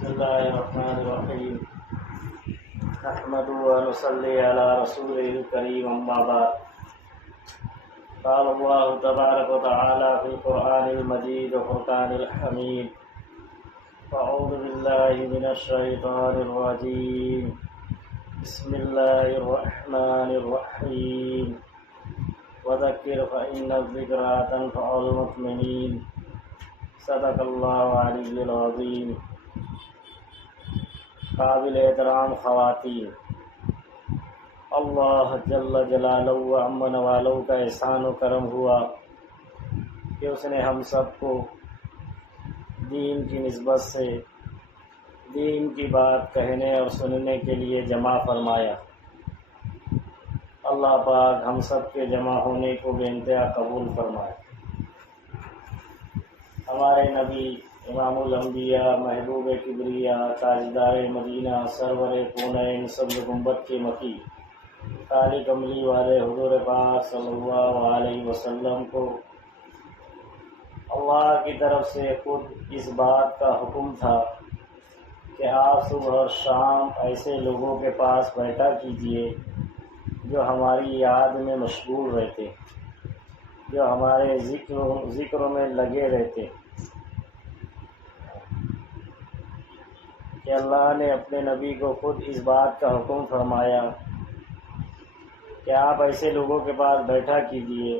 بسم الله الرحمن الرحيم نحمده ونصلي على رسوله الكريم أما بعد قال الله تبارك وتعالى في القرآن المجيد وفرقان الحميد أعوذ بالله من الشيطان الرجيم بسم الله الرحمن الرحيم وذكر فإن الذكرى تنفع المؤمنين صدق اللہ العلی العظیم۔ قابل احترام خواتین، اللہ جل جلالہ و عم نوالہ کا احسان و کرم ہوا کہ اس نے ہم سب کو دین کی نسبت سے دین کی بات کہنے اور سننے کے لیے جمع فرمایا۔ اللہ پاک ہم سب کے جمع ہونے کو بے انتہا قبول فرمائے۔ ہمارے نبی امام الانبیاء، محبوب کبریا، تاجدار مدینہ، سرور کونین، سبز گنبد کے مکی، کالی کملی والے حضور پاک صلی اللہ علیہ وسلم کو اللہ کی طرف سے خود اس بات کا حکم تھا کہ آپ صبح اور شام ایسے لوگوں کے پاس بیٹھا کیجیے جو ہماری یاد میں مشغول رہتے، جو ہمارے ذکر میں لگے رہتے، کہ اللہ نے اپنے نبی کو خود اس بات کا حکم فرمایا کہ آپ ایسے لوگوں کے پاس بیٹھا کیجیے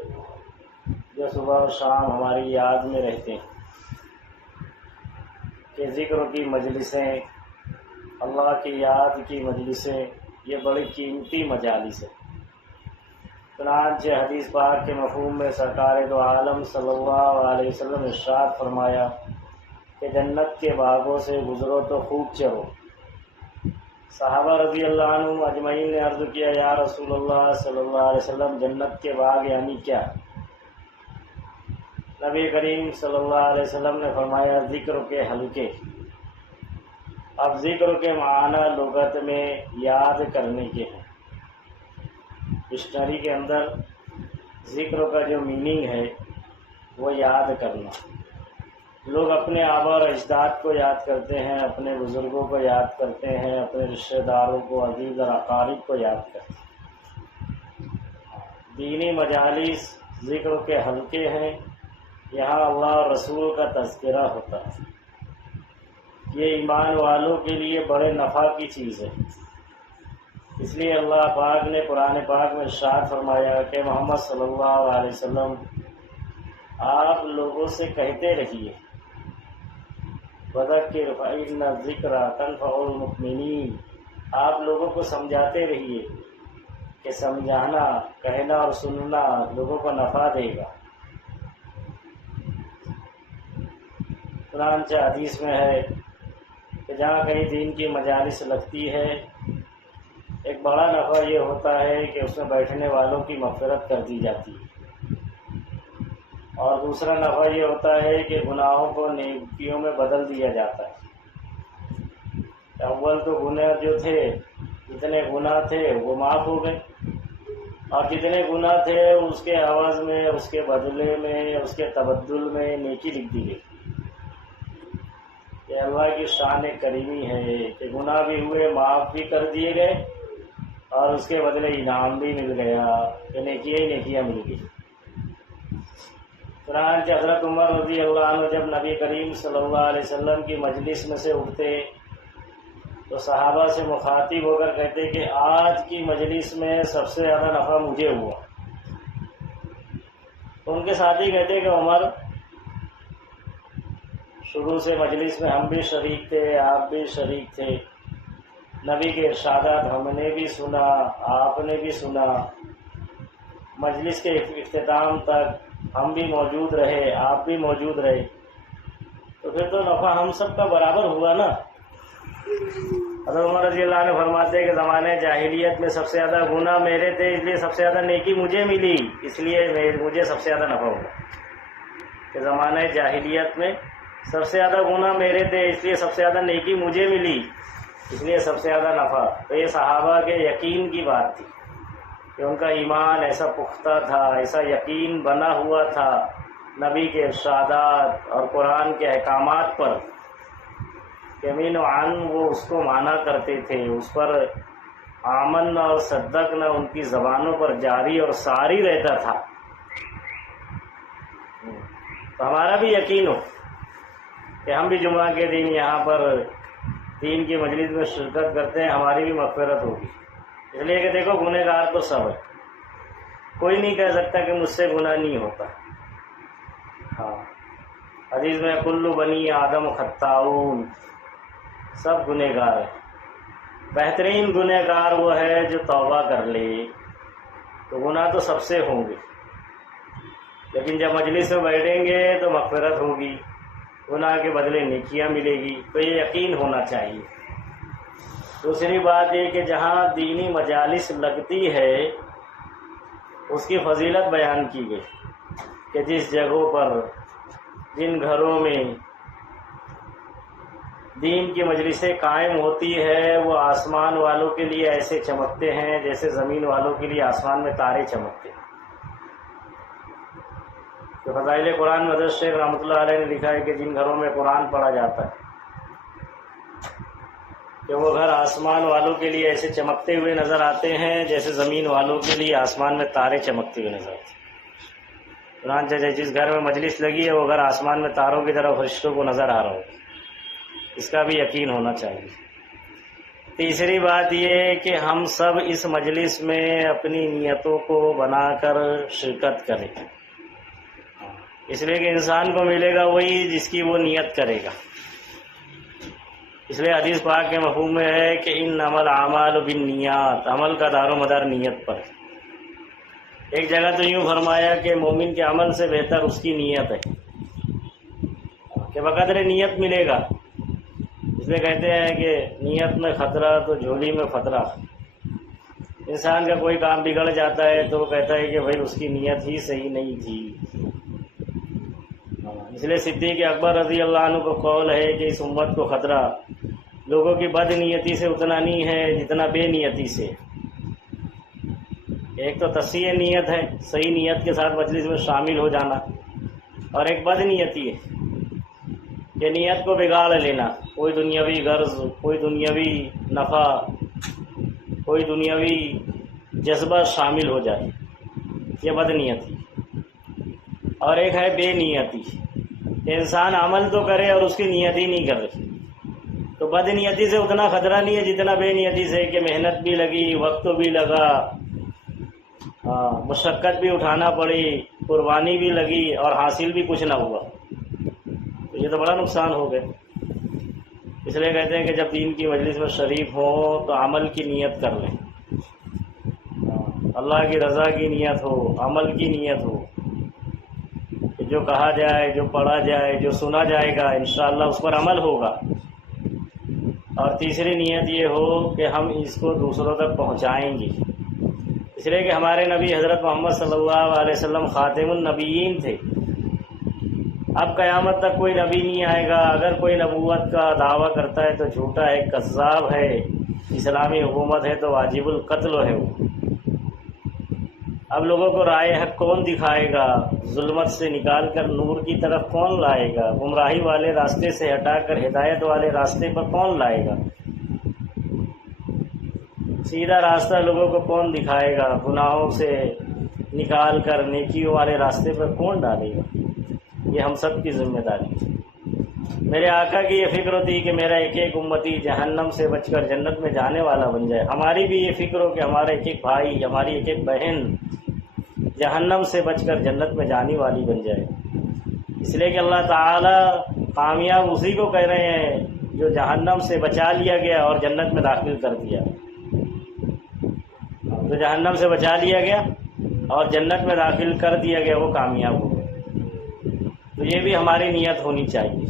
جو صبح اور شام ہماری یاد میں رہتے ہیں، کہ ذکر کی مجلسیں، اللہ کی یاد کی مجلسیں یہ بڑی قیمتی مجالس ہیں۔ چنانچہ حدیث پاک کے مفہوم میں سرکار دو عالم صلی اللہ علیہ وسلم ارشاد فرمایا کہ جنت کے باغوں سے گزرو تو خوب چرو۔ صحابہ رضی اللہ عنہم اجمعین نے عرض کیا، یا رسول اللہ صلی اللہ علیہ وسلم جنت کے باغ یعنی کیا؟ نبی کریم صلی اللہ علیہ وسلم نے فرمایا ذکر کے حلقے۔ اب ذکر کے معنی لغت میں یاد کرنے کے ہیں۔ ڈکشنری کے اندر ذکر کا جو میننگ ہے وہ یاد کرنا۔ لوگ اپنے آبا اور اجداد کو یاد کرتے ہیں، اپنے بزرگوں کو یاد کرتے ہیں، اپنے رشتہ داروں کو، عزیز اور اقارب کو یاد کرتے ہیں۔ دینی مجالس ذکر کے حلقے ہیں، یہاں اللہ اور رسول کا تذکرہ ہوتا ہے۔ یہ ایمان والوں کے لیے بڑے نفع کی چیز ہے۔ اس لیے اللہ پاک نے قرآن پاک میں ارشاد فرمایا کہ محمد صلی اللہ علیہ وسلم آپ لوگوں سے کہتے رہیے وَذَكِّرْ فَإِنَّ الذِّكْرَى تَنفَعُ الْمُؤْمِنِينَ، آپ لوگوں کو سمجھاتے رہیے کہ سمجھانا، کہنا اور سننا لوگوں کو نفع دے گا۔ چنانچہ حدیث میں ہے کہ جہاں کہیں دین کی مجالس لگتی ہے، ایک بڑا نفع یہ ہوتا ہے کہ اس میں بیٹھنے والوں کی مغفرت کر دی جاتی ہے، اور دوسرا نفع یہ ہوتا ہے کہ گناہوں کو نیکیوں میں بدل دیا جاتا ہے۔ اول تو گناہ جو تھے، جتنے گناہ تھے وہ معاف ہو گئے، اور جتنے گناہ تھے اس کے عوض میں، اس کے بدلے میں، اس کے تبدل میں نیکی لکھ دی گئی۔ یہ اللہ کی شان کریمی ہے کہ گناہ بھی ہوئے، معاف بھی کر دیے گئے، اور اس کے بدلے انعام بھی مل گیا کہ نیکیاں ہی نیکیاں مل گئی۔ چنانچہ حضرت عمر رضی اللہ عنہ جب نبی کریم صلی اللہ علیہ وسلم کی مجلس میں سے اٹھتے تو صحابہ سے مخاطب ہو کر کہتے کہ آج کی مجلس میں سب سے زیادہ نفع مجھے ہوا۔ تو ان کے ساتھی کہتے کہ عمر، شروع سے مجلس میں ہم بھی شریک تھے، آپ بھی شریک تھے، نبی کے ارشادات ہم نے بھی سنا، آپ نے بھی سنا، مجلس کے اختتام تک ہم بھی موجود رہے، آپ بھی موجود رہے، تو پھر تو نفع ہم سب کا برابر ہوا نا۔ حضرت عمر رضی اللہ عنہ فرماتے ہیں کہ زمانے جاہلیت میں سب سے زیادہ گناہ میرے تھے، اس لیے سب سے زیادہ نیکی مجھے ملی، اس لیے مجھے سب سے زیادہ نفع ہوا۔ کہ زمانے جاہلیت میں سب سے زیادہ گناہ میرے تھے، اس لیے سب سے زیادہ نیکی مجھے ملی، اس لیے سب سے زیادہ نفع۔ تو یہ صحابہ کے یقین کی بات تھی کہ ان کا ایمان ایسا پختہ تھا، ایسا یقین بنا ہوا تھا نبی کے ارشادات اور قرآن کے احکامات پر یمین و عن وہ اس کو مانا کرتے تھے، اس پر آمن اور صدقنا ان کی زبانوں پر جاری اور ساری رہتا تھا۔ تو ہمارا بھی یقین ہو کہ ہم بھی جمعہ کے دن یہاں پر دین کی مجلس میں شرکت کرتے ہیں، ہماری بھی مغفرت ہوگی، اس لیے کہ دیکھو گنہگار تو سب ہے، کوئی نہیں کہہ سکتا کہ مجھ سے گناہ نہیں ہوتا۔ ہاں، حدیث میں کل بنی آدم خطاؤن، سب گنہگار ہیں، بہترین گنہگار وہ ہے جو توبہ کر لے۔ تو گناہ تو سب سے ہوں گے، لیکن جب مجلس میں بیٹھیں گے تو مغفرت ہوگی، گناہ کے بدلے نیکیاں ملے گی، تو یہ یقین ہونا چاہیے۔ دوسری بات یہ کہ جہاں دینی مجالس لگتی ہے اس کی فضیلت بیان کی گئی کہ جس جگہوں پر، جن گھروں میں دین کی مجلسیں قائم ہوتی ہے وہ آسمان والوں کے لیے ایسے چمکتے ہیں جیسے زمین والوں کے لیے آسمان میں تارے چمکتے ہیں۔ تو فضائل قرآن میں حضرت شیخ رحمۃ اللہ علیہ نے لکھا ہے کہ جن گھروں میں قرآن پڑھا جاتا ہے کہ وہ گھر آسمان والوں کے لیے ایسے چمکتے ہوئے نظر آتے ہیں جیسے زمین والوں کے لیے آسمان میں تارے چمکتے ہوئے نظر آتے ہیں۔ چنانچہ جس گھر میں مجلس لگی ہے وہ گھر آسمان میں تاروں کی طرح فرشتوں کو نظر آ رہا ہو، اس کا بھی یقین ہونا چاہیے۔ تیسری بات یہ ہے کہ ہم سب اس مجلس میں اپنی نیتوں کو بنا کر شرکت کریں، اس لیے کہ انسان کو ملے گا وہی جس کی وہ نیت کرے گا۔ اس لیے حدیث پاک کے مفہوم میں ہے کہ انما الاعمال بالنیات، عمل کا دار و مدار نیت پر ہے۔ ایک جگہ تو یوں فرمایا کہ مومن کے عمل سے بہتر اس کی نیت ہے، کہ بقدر نیت ملے گا۔ اس لیے کہتے ہیں کہ نیت میں خطرہ تو جھولی میں خطرہ۔ انسان کا کوئی کام بگڑ جاتا ہے تو وہ کہتا ہے کہ بھائی اس کی نیت ہی صحیح نہیں تھی۔ اس لیے صدیق اکبر رضی اللہ عنہ کو قول ہے کہ اس امت کو خطرہ لوگوں کی بد نیتی سے اتنا نہیں ہے جتنا بے نیتی سے۔ ایک تو تصحیح نیت ہے، صحیح نیت کے ساتھ مجلس میں شامل ہو جانا، اور ایک بد نیتی ہے کہ نیت کو بگاڑ لینا، کوئی دنیاوی غرض، کوئی دنیاوی نفع، کوئی دنیاوی جذبہ شامل ہو جائے، یہ بد نیتی۔ اور ایک ہے بے نیتی، کہ انسان عمل تو کرے اور اس کی نیت ہی نہیں کر رہی۔ تو بد نیتی سے اتنا خطرہ نہیں ہے جتنا بے نیتی سے، کہ محنت بھی لگی، وقت بھی لگا، مشقت بھی اٹھانا پڑی، قربانی بھی لگی اور حاصل بھی کچھ نہ ہوا، تو یہ تو بڑا نقصان ہو گیا۔ اس لیے کہتے ہیں کہ جب دین کی مجلس میں شریک ہوں تو عمل کی نیت کر لیں، اللہ کی رضا کی نیت ہو، عمل کی نیت ہو، کہ جو کہا جائے، جو پڑھا جائے، جو سنا جائے گا انشاءاللہ اس پر عمل ہوگا۔ اور تیسری نیت یہ ہو کہ ہم اس کو دوسروں تک پہنچائیں گے، اس لیے کہ ہمارے نبی حضرت محمد صلی اللہ علیہ وسلم خاتم النبیین تھے۔ اب قیامت تک کوئی نبی نہیں آئے گا، اگر کوئی نبوت کا دعویٰ کرتا ہے تو جھوٹا ہے، کذاب ہے، اسلامی حکومت ہے تو واجب القتل ہے وہ۔ اب لوگوں کو رائے حق کون دکھائے گا؟ ظلمت سے نکال کر نور کی طرف کون لائے گا؟ گمراہی والے راستے سے ہٹا کر ہدایت والے راستے پر کون لائے گا؟ سیدھا راستہ لوگوں کو کون دکھائے گا؟ گناہوں سے نکال کر نیکیوں والے راستے پر کون ڈالے گا؟ یہ ہم سب کی ذمہ داری ہے۔ میرے آقا کی یہ فکر ہوتی کہ میرا ایک ایک امتی جہنم سے بچ کر جنت میں جانے والا بن جائے۔ ہماری بھی یہ فکر ہو کہ ہمارا ایک ایک بھائی، ہماری ایک ایک بہن جہنم سے بچ کر جنت میں جانے والی بن جائے۔ اس لیے کہ اللہ تعالی کامیاب اسی کو کہہ رہے ہیں جو جہنم سے بچا لیا گیا اور جنت میں داخل کر دیا۔ جو جہنم سے بچا لیا گیا اور جنت میں داخل کر دیا گیا وہ کامیاب ہو گیا۔ تو یہ بھی ہماری نیت ہونی چاہیے۔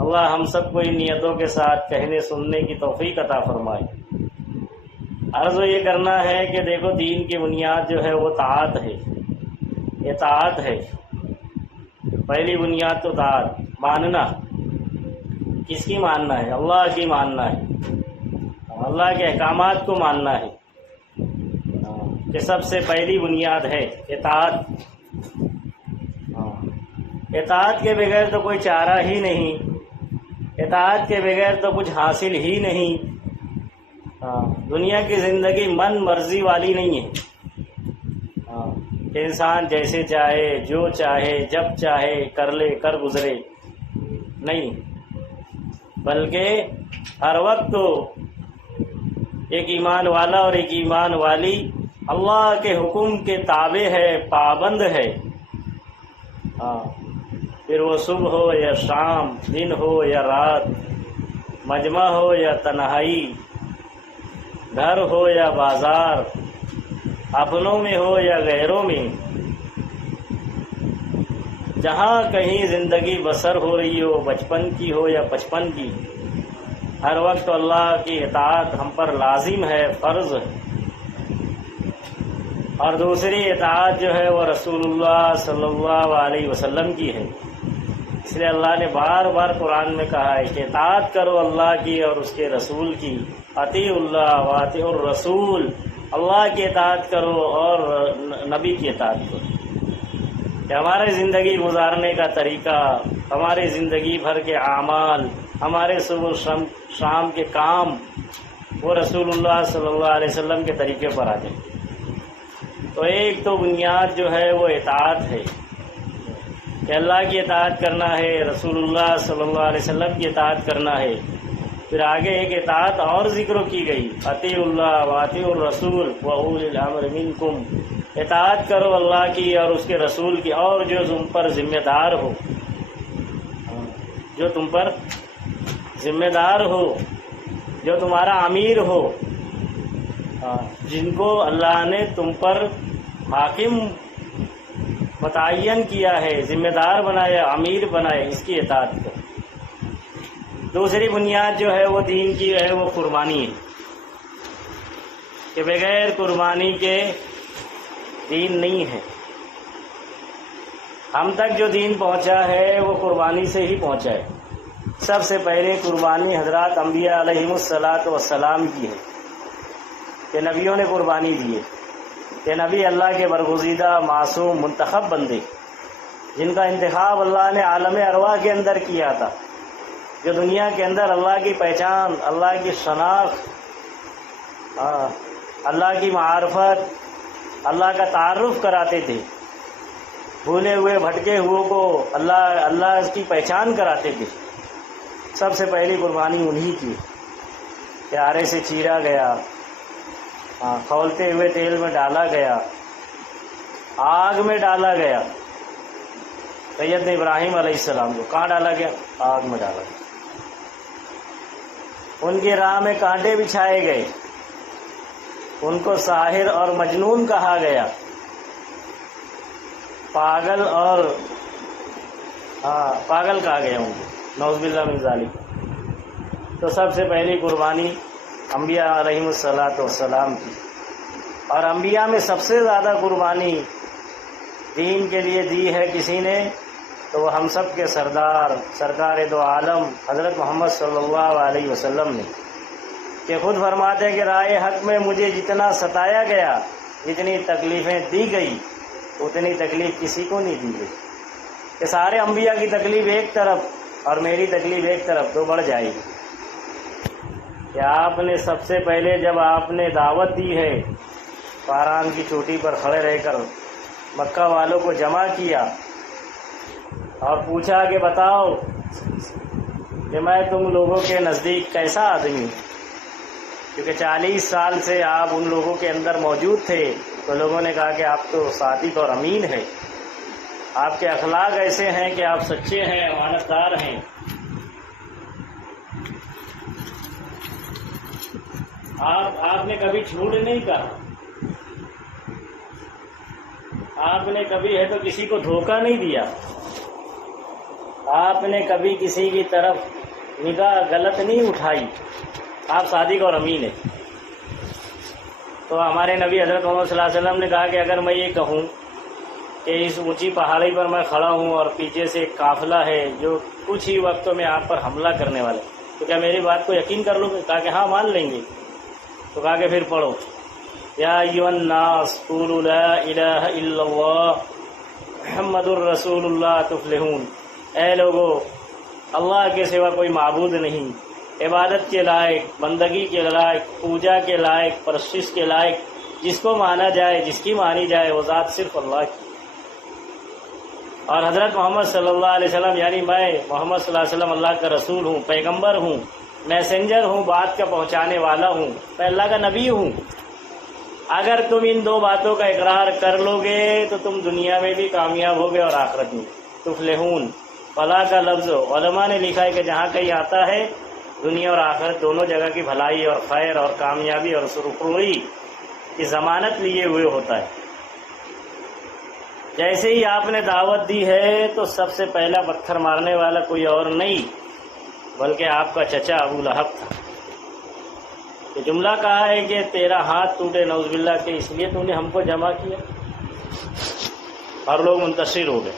اللہ ہم سب کو ان نیتوں کے ساتھ کہنے سننے کی توفیق عطا فرمائے۔ عرض یہ کرنا ہے کہ دیکھو دین کی بنیاد جو ہے وہ طاعت ہے، اطاعت ہے۔ پہلی بنیاد تو طاعت، ماننا۔ کس کی ماننا ہے؟ اللہ کی ماننا ہے، اللہ کے احکامات کو ماننا ہے، کہ سب سے پہلی بنیاد ہے اطاعت۔ اطاعت کے بغیر تو کوئی چارہ ہی نہیں۔ اطاعت کے بغیر تو کچھ حاصل ہی نہیں۔ دنیا کی زندگی من مرضی والی نہیں ہے کہ انسان جیسے چاہے، جو چاہے، جب چاہے کر لے، کر گزرے، نہیں، بلکہ ہر وقت تو ایک ایمان والا اور ایک ایمان والی اللہ کے حکم کے تابع ہے، پابند ہے۔ پھر وہ صبح ہو یا شام، دن ہو یا رات، مجمع ہو یا تنہائی، گھر ہو یا بازار، اپنوں میں ہو یا غیروں میں، جہاں کہیں زندگی بسر ہو رہی ہو، بچپن کی ہو یا بچپن کی، ہر وقت اللہ کی اطاعت ہم پر لازم ہے، فرض ہے۔ اور دوسری اطاعت جو ہے وہ رسول اللہ صلی اللہ علیہ وسلم کی ہے۔ اس لیے اللہ نے بار بار قرآن میں کہا ہے کہ اطاعت کرو اللہ کی اور اس کے رسول کی، اطیعوا اللہ واطیعوا الرسول، اللہ کی اطاعت کرو اور نبی کی اطاعت کرو۔ کہ ہمارے زندگی گزارنے کا طریقہ، ہمارے زندگی بھر کے اعمال، ہمارے صبح شام کے کام وہ رسول اللہ صلی اللہ علیہ وسلم کے طریقے پر آ جائیں۔ تو ایک تو بنیاد جو ہے وہ اطاعت ہے کہ اللہ کی اطاعت کرنا ہے، رسول اللہ صلی اللہ علیہ وسلم کی اطاعت کرنا ہے۔ پھر آگے ایک اطاعت اور ذکر کی گئی، اطیعوا اللہ واطیعوا الرسول واولی الامر منکم، اطاعت کرو اللہ کی اور اس کے رسول کی، اور جو تم پر ذمہ دار ہو، جو تم پر ذمہ دار ہو، جو تمہارا امیر ہو، جن کو اللہ نے تم پر حاکم متعین کیا ہے، ذمہ دار بنایا، امیر بنائے، اس کی اطاعت کرو۔ دوسری بنیاد جو ہے وہ دین کی ہے وہ قربانی ہے کہ بغیر قربانی کے دین نہیں ہے۔ ہم تک جو دین پہنچا ہے وہ قربانی سے ہی پہنچا ہے۔ سب سے پہلے قربانی حضرات انبیاء علیہم الصلاۃ والسلام کی ہے کہ نبیوں نے قربانی دی ہے، کہ نبی اللہ کے برگزیدہ معصوم منتخب بندے جن کا انتخاب اللہ نے عالم ارواح کے اندر کیا تھا، جو دنیا کے اندر اللہ کی پہچان، اللہ کی شناخت، اللہ کی معرفت، اللہ کا تعارف کراتے تھے، بھولے ہوئے بھٹکے ہوئے کو اللہ کی پہچان کراتے تھے۔ سب سے پہلی قربانی انہی کی کہ آرے سے چیرا گیا، کھولتے ہوئے تیل میں ڈالا گیا، آگ میں ڈالا گیا۔ سیدنا ابراہیم علیہ السلام کو کہاں ڈالا گیا؟ آگ میں ڈالا گیا۔ ان کی راہ میں کانٹے بچھائے گئے، ان کو ساحر اور مجنون کہا گیا، پاگل کہا گیا ان کو، نعوذ باللہ من ذالک۔ تو سب سے پہلی قربانی انبیاء علیہم الصلاۃ والسلام کی، اور انبیاء میں سب سے زیادہ قربانی دین کے لیے دی ہے کسی نے تو وہ ہم سب کے سرکار دو عالم حضرت محمد صلی اللہ علیہ وسلم نے، کہ خود فرماتے ہیں کہ راہ حق میں مجھے جتنا ستایا گیا، جتنی تکلیفیں دی گئی، اتنی تکلیف کسی کو نہیں دی گئی، کہ سارے انبیاء کی تکلیف ایک طرف اور میری تکلیف ایک طرف، تو بڑھ جائے گی۔ کہ آپ نے سب سے پہلے جب آپ نے دعوت دی ہے، پاران کی چوٹی پر کھڑے رہ کر مکہ والوں کو جمع کیا اور پوچھا کہ بتاؤ کہ میں تم لوگوں کے نزدیک کیسا آدمی ہوں، کیونکہ 40 سال سے آپ ان لوگوں کے اندر موجود تھے، تو لوگوں نے کہا کہ آپ تو صادق اور امین ہیں، آپ کے اخلاق ایسے ہیں کہ آپ سچے ہیں، امانت دار ہیں، آپ نے کبھی جھوٹ نہیں کہا، آپ نے کبھی ہے تو کسی کو دھوکہ نہیں دیا، آپ نے کبھی کسی کی طرف نگاہ غلط نہیں اٹھائی، آپ صادق اور امین ہیں۔ تو ہمارے نبی حضرت محمد صلی اللہ علیہ وسلم نے کہا کہ اگر میں یہ کہوں کہ اس اونچی پہاڑی پر میں کھڑا ہوں اور پیچھے سے ایک قافلہ ہے جو کچھ ہی وقتوں میں آپ پر حملہ کرنے والے، تو کیا میری بات کو یقین کر لو گے؟ کہا کہ ہاں مان لیں گے۔ تو کہا کہ پھر پڑھو، یا ایھا الناس قولوا لا الہ الا اللہ محمد الرسول اللہ تفلحون، اے لوگو اللہ کے سوا کوئی معبود نہیں، عبادت کے لائق، بندگی کے لائق، پوجا کے لائق، پرستش کے لائق، جس کو مانا جائے، جس کی مانی جائے، وہ ذات صرف اللہ کی۔ اور حضرت محمد صلی اللہ علیہ وسلم یعنی میں محمد صلی اللہ علیہ وسلم اللہ کا رسول ہوں، پیغمبر ہوں، میسنجر ہوں، بات کا پہنچانے والا ہوں، میں اللہ کا نبی ہوں۔ اگر تم ان دو باتوں کا اقرار کر لو گے تو تم دنیا میں بھی کامیاب ہوگے اور آخرت میں تفلحون۔ فلاح کا لفظ علماء نے لکھا ہے کہ جہاں کہیں آتا ہے دنیا اور آخرت دونوں جگہ کی بھلائی اور خیر اور کامیابی اور سرخروئی کی ضمانت لیے ہوئے ہوتا ہے۔ جیسے ہی آپ نے دعوت دی ہے تو سب سے پہلا پتھر مارنے والا کوئی اور نہیں بلکہ آپ کا چچا ابو لہب تھا۔ یہ جملہ کہا ہے کہ تیرا ہاتھ ٹوٹے نعوذ باللہ کہ اس لیے تو نے ہم کو جمع کیا، اور لوگ منتشر ہو گئے،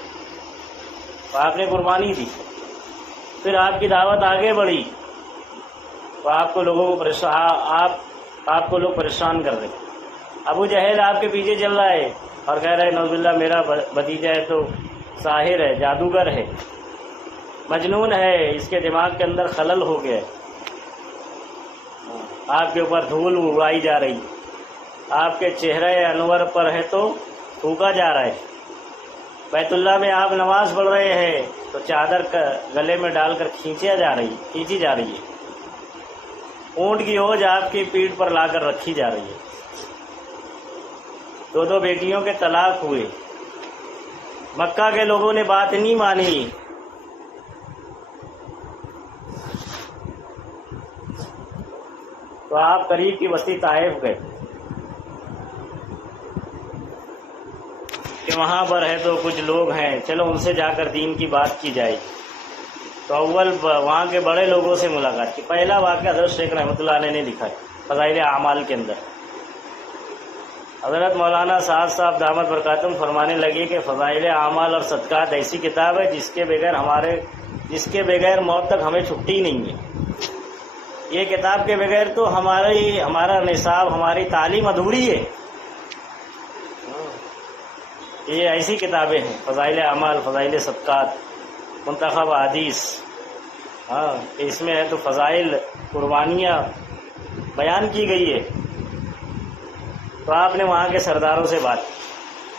تو آپ نے قربانی دی، پھر آپ کی دعوت آگے بڑھی تو آپ کو لوگ پریشان کر رہے۔ ابو جہل آپ کے پیچھے چل رہا ہے اور کہہ رہے نعوذ باللہ میرا بھتیجا ہے تو ساحر ہے، جادوگر ہے، مجنون ہے، اس کے دماغ کے اندر خلل ہو گیا ہے۔ آپ کے اوپر دھول اڑائی جا رہی، آپ کے چہرے انور پر ہے تو تھوکا جا رہا ہے۔ بیت اللہ میں آپ نماز پڑھ رہے ہیں تو چادر گلے میں ڈال کر کھینچی جا رہی ہے، اونٹ کی اوج آپ کی پیٹھ پر لا کر رکھی جا رہی ہے، دو بیٹیوں کے طلاق ہوئے، مکہ کے لوگوں نے بات نہیں مانی، تو آپ قریب کی بستی طائف گئے کہ وہاں پر ہے تو کچھ لوگ ہیں، چلو ان سے جا کر دین کی بات کی جائے۔ تو اول وہاں کے بڑے لوگوں سے ملاقات کی۔ پہلا واقعہ حضرت شیخ رحمۃ اللہ علیہ نے لکھا ہے فضائل اعمال کے اندر۔ حضرت مولانا صاحب دامت برکاتہم فرمانے لگے کہ فضائل اعمال اور صدقات ایسی کتاب ہے جس کے بغیر موت تک ہمیں چھٹی نہیں ہے۔ یہ کتاب کے بغیر تو ہمارا نصاب، ہماری تعلیم ادھوری ہے۔ یہ ایسی کتابیں ہیں فضائل اعمال، فضائل صدقات، منتخب حدیث، اس میں ہے تو فضائل قربانیاں بیان کی گئی ہے۔ تو آپ نے وہاں کے سرداروں سے بات،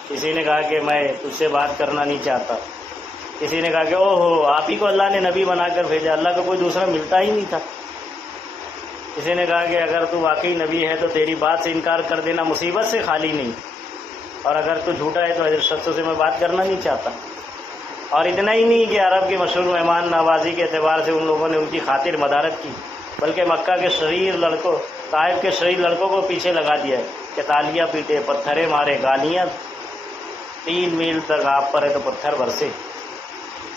کسی نے کہا کہ میں تجھ سے بات کرنا نہیں چاہتا، کسی نے کہا کہ اوہو آپ ہی کو اللہ نے نبی بنا کر بھیجا، اللہ کا کوئی دوسرا ملتا ہی نہیں تھا۔ کسی نے کہا کہ اگر تو واقعی نبی ہے تو تیری بات سے انکار کر دینا مصیبت سے خالی نہیں، اور اگر تو جھوٹا ہے تو حضرت شخص سے میں بات کرنا نہیں چاہتا۔ اور اتنا ہی نہیں کہ عرب کے مشہور مہمان نوازی کے اعتبار سے ان لوگوں نے ان کی خاطر مدارت کی، بلکہ مکہ کے شریر لڑکوں، طائف کے شریر لڑکوں کو پیچھے لگا دیا ہے کہ تالیاں پیٹے، پتھرے مارے، گالیاں، 3 میل تک آپ پر ہے تو پتھر برسے۔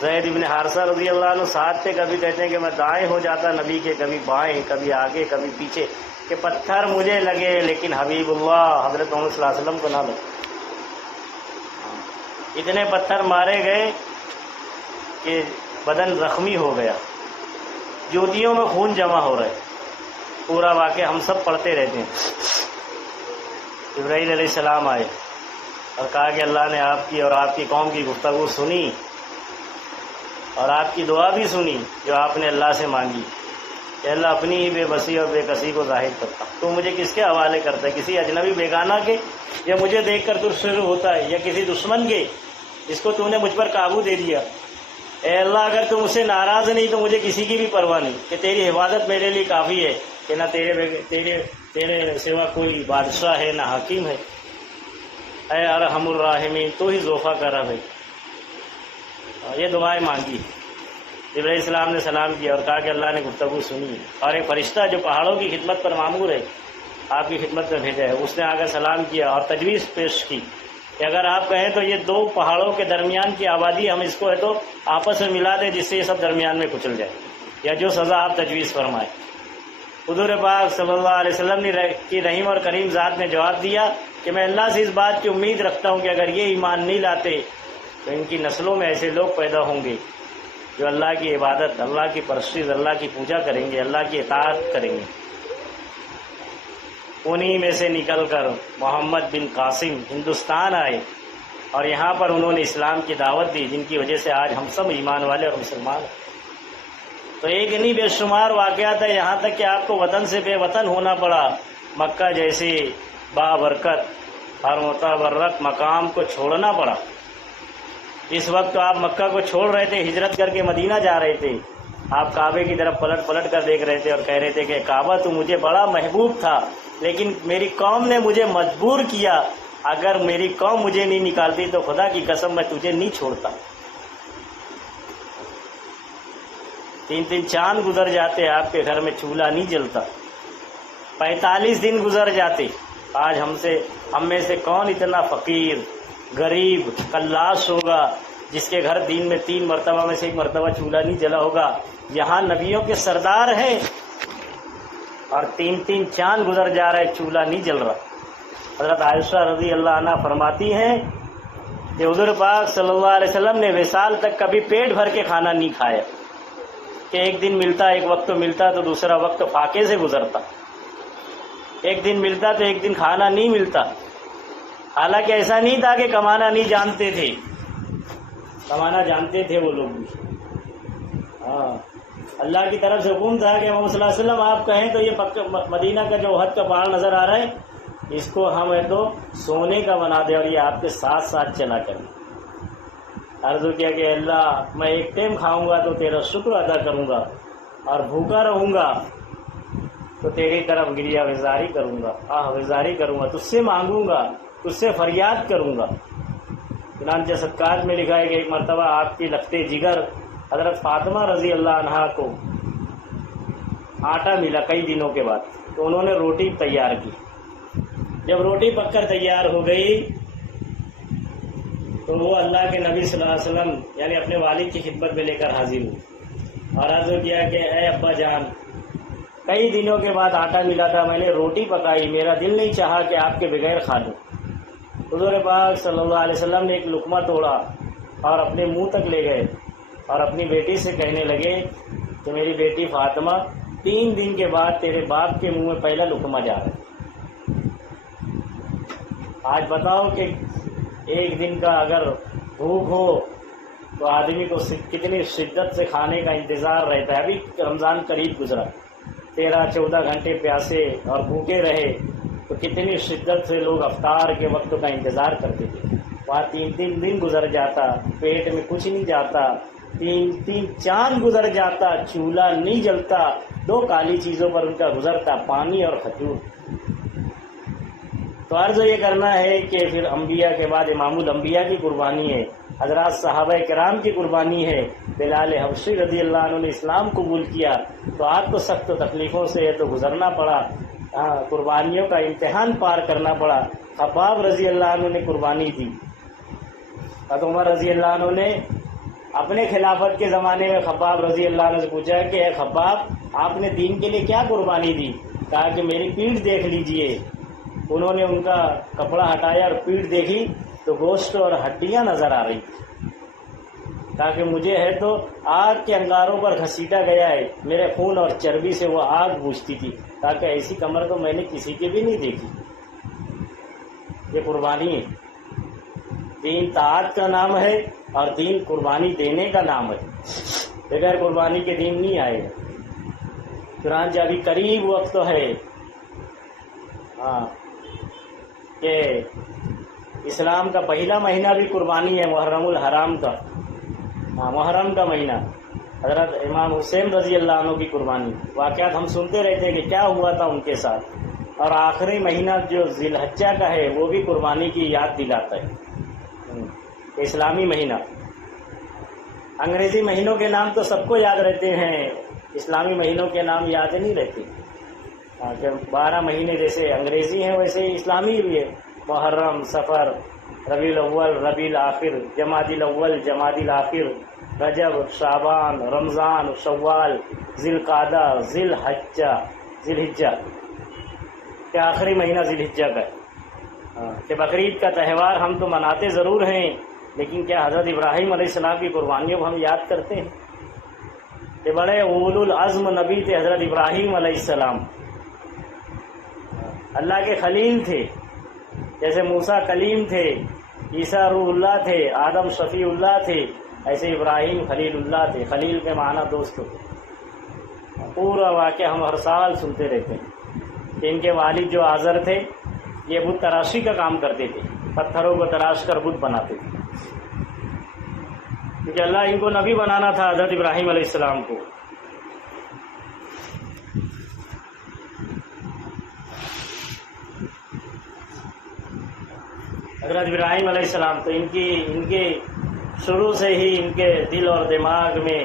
زید بن حارثہ رضی اللہ عنہ ساتھ تھے، کبھی کہتے ہیں کہ میں دائیں ہو جاتا نبی کے، کبھی بائیں، کبھی آگے کبھی پیچھے، کہ پتھر مجھے لگے لیکن حبیب اللہ حضرت محمد صلی اللہ علیہ وسلم کو نہ لگے۔ اتنے پتھر مارے گئے کہ بدن زخمی ہو گیا، جوتیوں میں خون جمع ہو رہا ہے۔ پورا واقعہ ہم سب پڑھتے رہتے ہیں۔ جبرائیل علیہ السلام آئے اور کہا کہ اللہ نے آپ کی اور آپ کی قوم کی گفتگو سنی اور آپ کی دعا بھی سنی جو آپ نے اللہ سے مانگی کہ اللہ اپنی ہی بے بسی اور بے کسی کو ظاہر کرتا، تو مجھے کس کے حوالے کرتا ہے؟ کسی اجنبی بیگانہ کے، یا مجھے دیکھ کر تو شروع ہوتا ہے، یا کسی دشمن کے جس کو تو نے مجھ پر قابو دے دیا؟ اے اللہ اگر تم مجھ سے ناراض نہیں تو مجھے کسی کی بھی پرواہ نہیں، کہ تیری حفاظت میرے لیے کافی ہے، کہ نہ تیرے سوا کوئی بادشاہ ہے نہ حکیم ہے۔ اے ارحم الراحمین، تو ہی ذوفا کا رب ہے۔ یہ دعائیں مانگی، جبرائیل السلام نے سلام کیا اور کہا کہ اللہ نے گفتگو سنی، اور ایک فرشتہ جو پہاڑوں کی خدمت پر مامور ہے آپ کی خدمت میں بھیجا ہے، اس نے آ کر سلام کیا اور تجویز پیش کی کہ اگر آپ کہیں تو یہ 2 پہاڑوں کے درمیان کی آبادی ہم اس کو ہے تو آپس میں ملا دیں جس سے یہ سب درمیان میں کچل جائے، یا جو سزا آپ تجویز فرمائیں۔ حضور پاک صلی اللہ علیہ وسلم نے کی رحیم اور کریم ذات نے جواب دیا کہ میں اللہ سے اس بات کی امید رکھتا ہوں کہ اگر یہ ایمان نہیں لاتے تو ان کی نسلوں میں ایسے لوگ پیدا ہوں گے جو اللہ کی عبادت، اللہ کی پرستش، اللہ کی پوجا کریں گے، اللہ کی اطاعت کریں گے۔ انہی میں سے نکل کر محمد بن قاسم ہندوستان آئے اور یہاں پر انہوں نے اسلام کی دعوت دی، جن کی وجہ سے آج ہم سب ایمان والے اور مسلمان ہیں۔ تو ایک نہیں بے شمار واقعات ہے، یہاں تک کہ آپ کو وطن سے بے وطن ہونا پڑا، مکہ جیسی بابرکت اور متبرک مقام کو چھوڑنا پڑا۔ اس وقت تو آپ مکہ کو چھوڑ رہے تھے، ہجرت کر کے مدینہ جا رہے تھے، آپ کعبے کی طرف پلٹ پلٹ کر دیکھ رہے تھے اور کہہ رہے تھے کہ کعبہ تو مجھے بڑا محبوب تھا، لیکن میری قوم نے مجھے مجبور کیا، اگر میری قوم مجھے نہیں نکالتی تو خدا کی قسم میں تجھے نہیں چھوڑتا۔ 3 چاند گزر جاتے، آپ کے گھر میں چولہا نہیں جلتا، 45 دن گزر جاتے۔ آج ہم میں سے کون اتنا فقیر غریب کلاش ہوگا جس کے گھر دین میں 3 مرتبہ میں سے 1 مرتبہ چولہا نہیں جلا ہوگا؟ یہاں نبیوں کے سردار ہیں اور 3 چاند گزر جا رہے، چولہا نہیں جل رہا۔ حضرت عائشہ رضی اللہ عنہ فرماتی ہیں کہ حضور پاک صلی اللہ علیہ وسلم نے وصال تک کبھی پیٹ بھر کے کھانا نہیں کھایا، کہ ایک دن ملتا، ایک وقت ملتا تو دوسرا وقت فاقے سے گزرتا، ایک دن ملتا تو ایک دن کھانا نہیں ملتا۔ حالانکہ ایسا نہیں تھا کہ کمانا نہیں جانتے تھے، کمانا جانتے تھے وہ لوگ بھی۔ ہاں، اللہ کی طرف سے حکم تھا کہ محمد صلی اللہ علیہ وسلم آپ کہیں تو یہ مدینہ کا جو احد کا پہاڑ نظر آ رہا ہے، اس کو ہم ہے تو سونے کا بنا دے اور یہ آپ کے ساتھ ساتھ چلا کریں۔ عرض کیا کہ اللہ، میں ایک ٹائم کھاؤں گا تو تیرا شکر ادا کروں گا، اور بھوکا رہوں گا تو تیری طرف گریہ وزاری کروں گا، وزاری کروں گا، تجھ سے مانگوں گا، تجھ سے فریاد کروں گا۔ چنانچہ صدقات میں لکھا ہے کہ ایک مرتبہ آپ کی لختے جگر حضرت فاطمہ رضی اللہ عنہا کو آٹا ملا کئی دنوں کے بعد، تو انہوں نے روٹی تیار کی۔ جب روٹی پک کر تیار ہو گئی تو وہ اللہ کے نبی صلی اللہ علیہ وسلم یعنی اپنے والد کی خدمت میں لے کر حاضر ہوئی اور عرض کیا کہ اے ابا جان، کئی دنوں کے بعد آٹا ملا تھا، میں نے روٹی پکائی، میرا دل نہیں چاہا کہ آپ کے بغیر کھا لوں۔ حضور پاک صلی اللہ علیہ وسلم نے ایک لقمہ توڑا اور اپنے منہ تک لے گئے اور اپنی بیٹی سے کہنے لگے کہ میری بیٹی فاطمہ، 3 دن کے بعد تیرے باپ کے منہ میں پہلا لقمہ جا رہا ہے۔ آج بتاؤ کہ ایک دن کا اگر بھوک ہو تو آدمی کو کتنی شدت سے کھانے کا انتظار رہتا ہے۔ ابھی رمضان قریب گزرا، 13-14 گھنٹے پیاسے اور بھوکے رہے تو کتنی شدت سے لوگ افطار کے وقت کا انتظار کرتے تھے۔ وہاں 3 دن گزر جاتا، پیٹ میں کچھ نہیں جاتا، 3 چاند گزر جاتا، چولہا نہیں جلتا، 2 کالی چیزوں پر ان کا گزرتا، پانی اور کھجور۔ تو عرض یہ کرنا ہے کہ پھر انبیاء کے بعد امام الانبیاء کی قربانی ہے، حضرات صحابہ کرام کی قربانی ہے۔ بلال حبشی رضی اللہ عنہ نے اسلام قبول کیا تو آپ کو سخت تکلیفوں سے تو گزرنا پڑا، قربانیوں کا امتحان پار کرنا پڑا۔ خباب رضی اللہ عنہ نے قربانی دی، حضرت عمر رضی اللہ عنہ نے اپنے خلافت کے زمانے میں خباب رضی اللہ عنہ سے پوچھا کہ اے خباب، آپ نے دین کے لیے کیا قربانی دی؟ کہا کہ میری پیٹھ دیکھ لیجئے۔ انہوں نے ان کا کپڑا ہٹایا اور پیٹھ دیکھی تو گوشت اور ہڈیاں نظر آ رہی تھی۔ کہا کہ مجھے ہے تو آگ کے انگاروں پر گھسیٹا گیا ہے، میرے خون اور چربی سے وہ آگ بوجھتی تھی۔ کہا کہ ایسی کمر تو میں نے کسی کی بھی نہیں دیکھی۔ یہ قربانی ہے، دین طاعت کا نام ہے اور دین قربانی دینے کا نام ہے، بغیر قربانی کے دین نہیں آئے گا۔ چنانچہ ابھی قریب وقت ہے کہ اسلام کا پہلا مہینہ بھی قربانی ہے، محرم الحرام کا، محرم کا مہینہ، حضرت امام حسین رضی اللہ عنہ کی قربانی۔ واقعات ہم سنتے رہتے ہیں کہ کیا ہوا تھا ان کے ساتھ، اور آخری مہینہ جو ذی الحجہ کا ہے وہ بھی قربانی کی یاد دلاتا ہے۔ اسلامی مہینہ، انگریزی مہینوں کے نام تو سب کو یاد رہتے ہیں، اسلامی مہینوں کے نام یاد نہیں رہتے۔ 12 مہینے جیسے انگریزی ہیں ویسے اسلامی بھی ہے، محرم، صفر، ربیع الاول، ربیع الاخر، جمادی الاول، جمادی الاخر، رجب، شعبان، رمضان، شوال، ذی القعدہ، ذی الحجہ کہ آخری مہینہ ذی الحجہ کا ہے۔ کہ بقرعید کا تہوار ہم تو مناتے ضرور ہیں، لیکن کیا حضرت ابراہیم علیہ السلام کی قربانیوں کو ہم یاد کرتے ہیں؟ کہ بڑے اولو العزم نبی تھے حضرت ابراہیم علیہ السلام، اللہ کے خلیل تھے، جیسے موسیٰ کلیم تھے، عیسیٰ روح اللہ تھے، آدم شفیع اللہ تھے، ایسے ابراہیم خلیل اللہ تھے۔ خلیل کے معنی دوست ہوتے، پورا واقعہ ہم ہر سال سنتے رہتے ہیں کہ ان کے والد جو آزر تھے یہ بت تراشی کا کام کرتے تھے، پتھروں کو تراش کر بت بناتے تھے، کیونکہ اللہ ان کو نبی بنانا تھا، حضرت ابراہیم علیہ السلام کو۔ حضرت ابراہیم علیہ السلام تو ان کے شروع سے ہی ان کے دل اور دماغ میں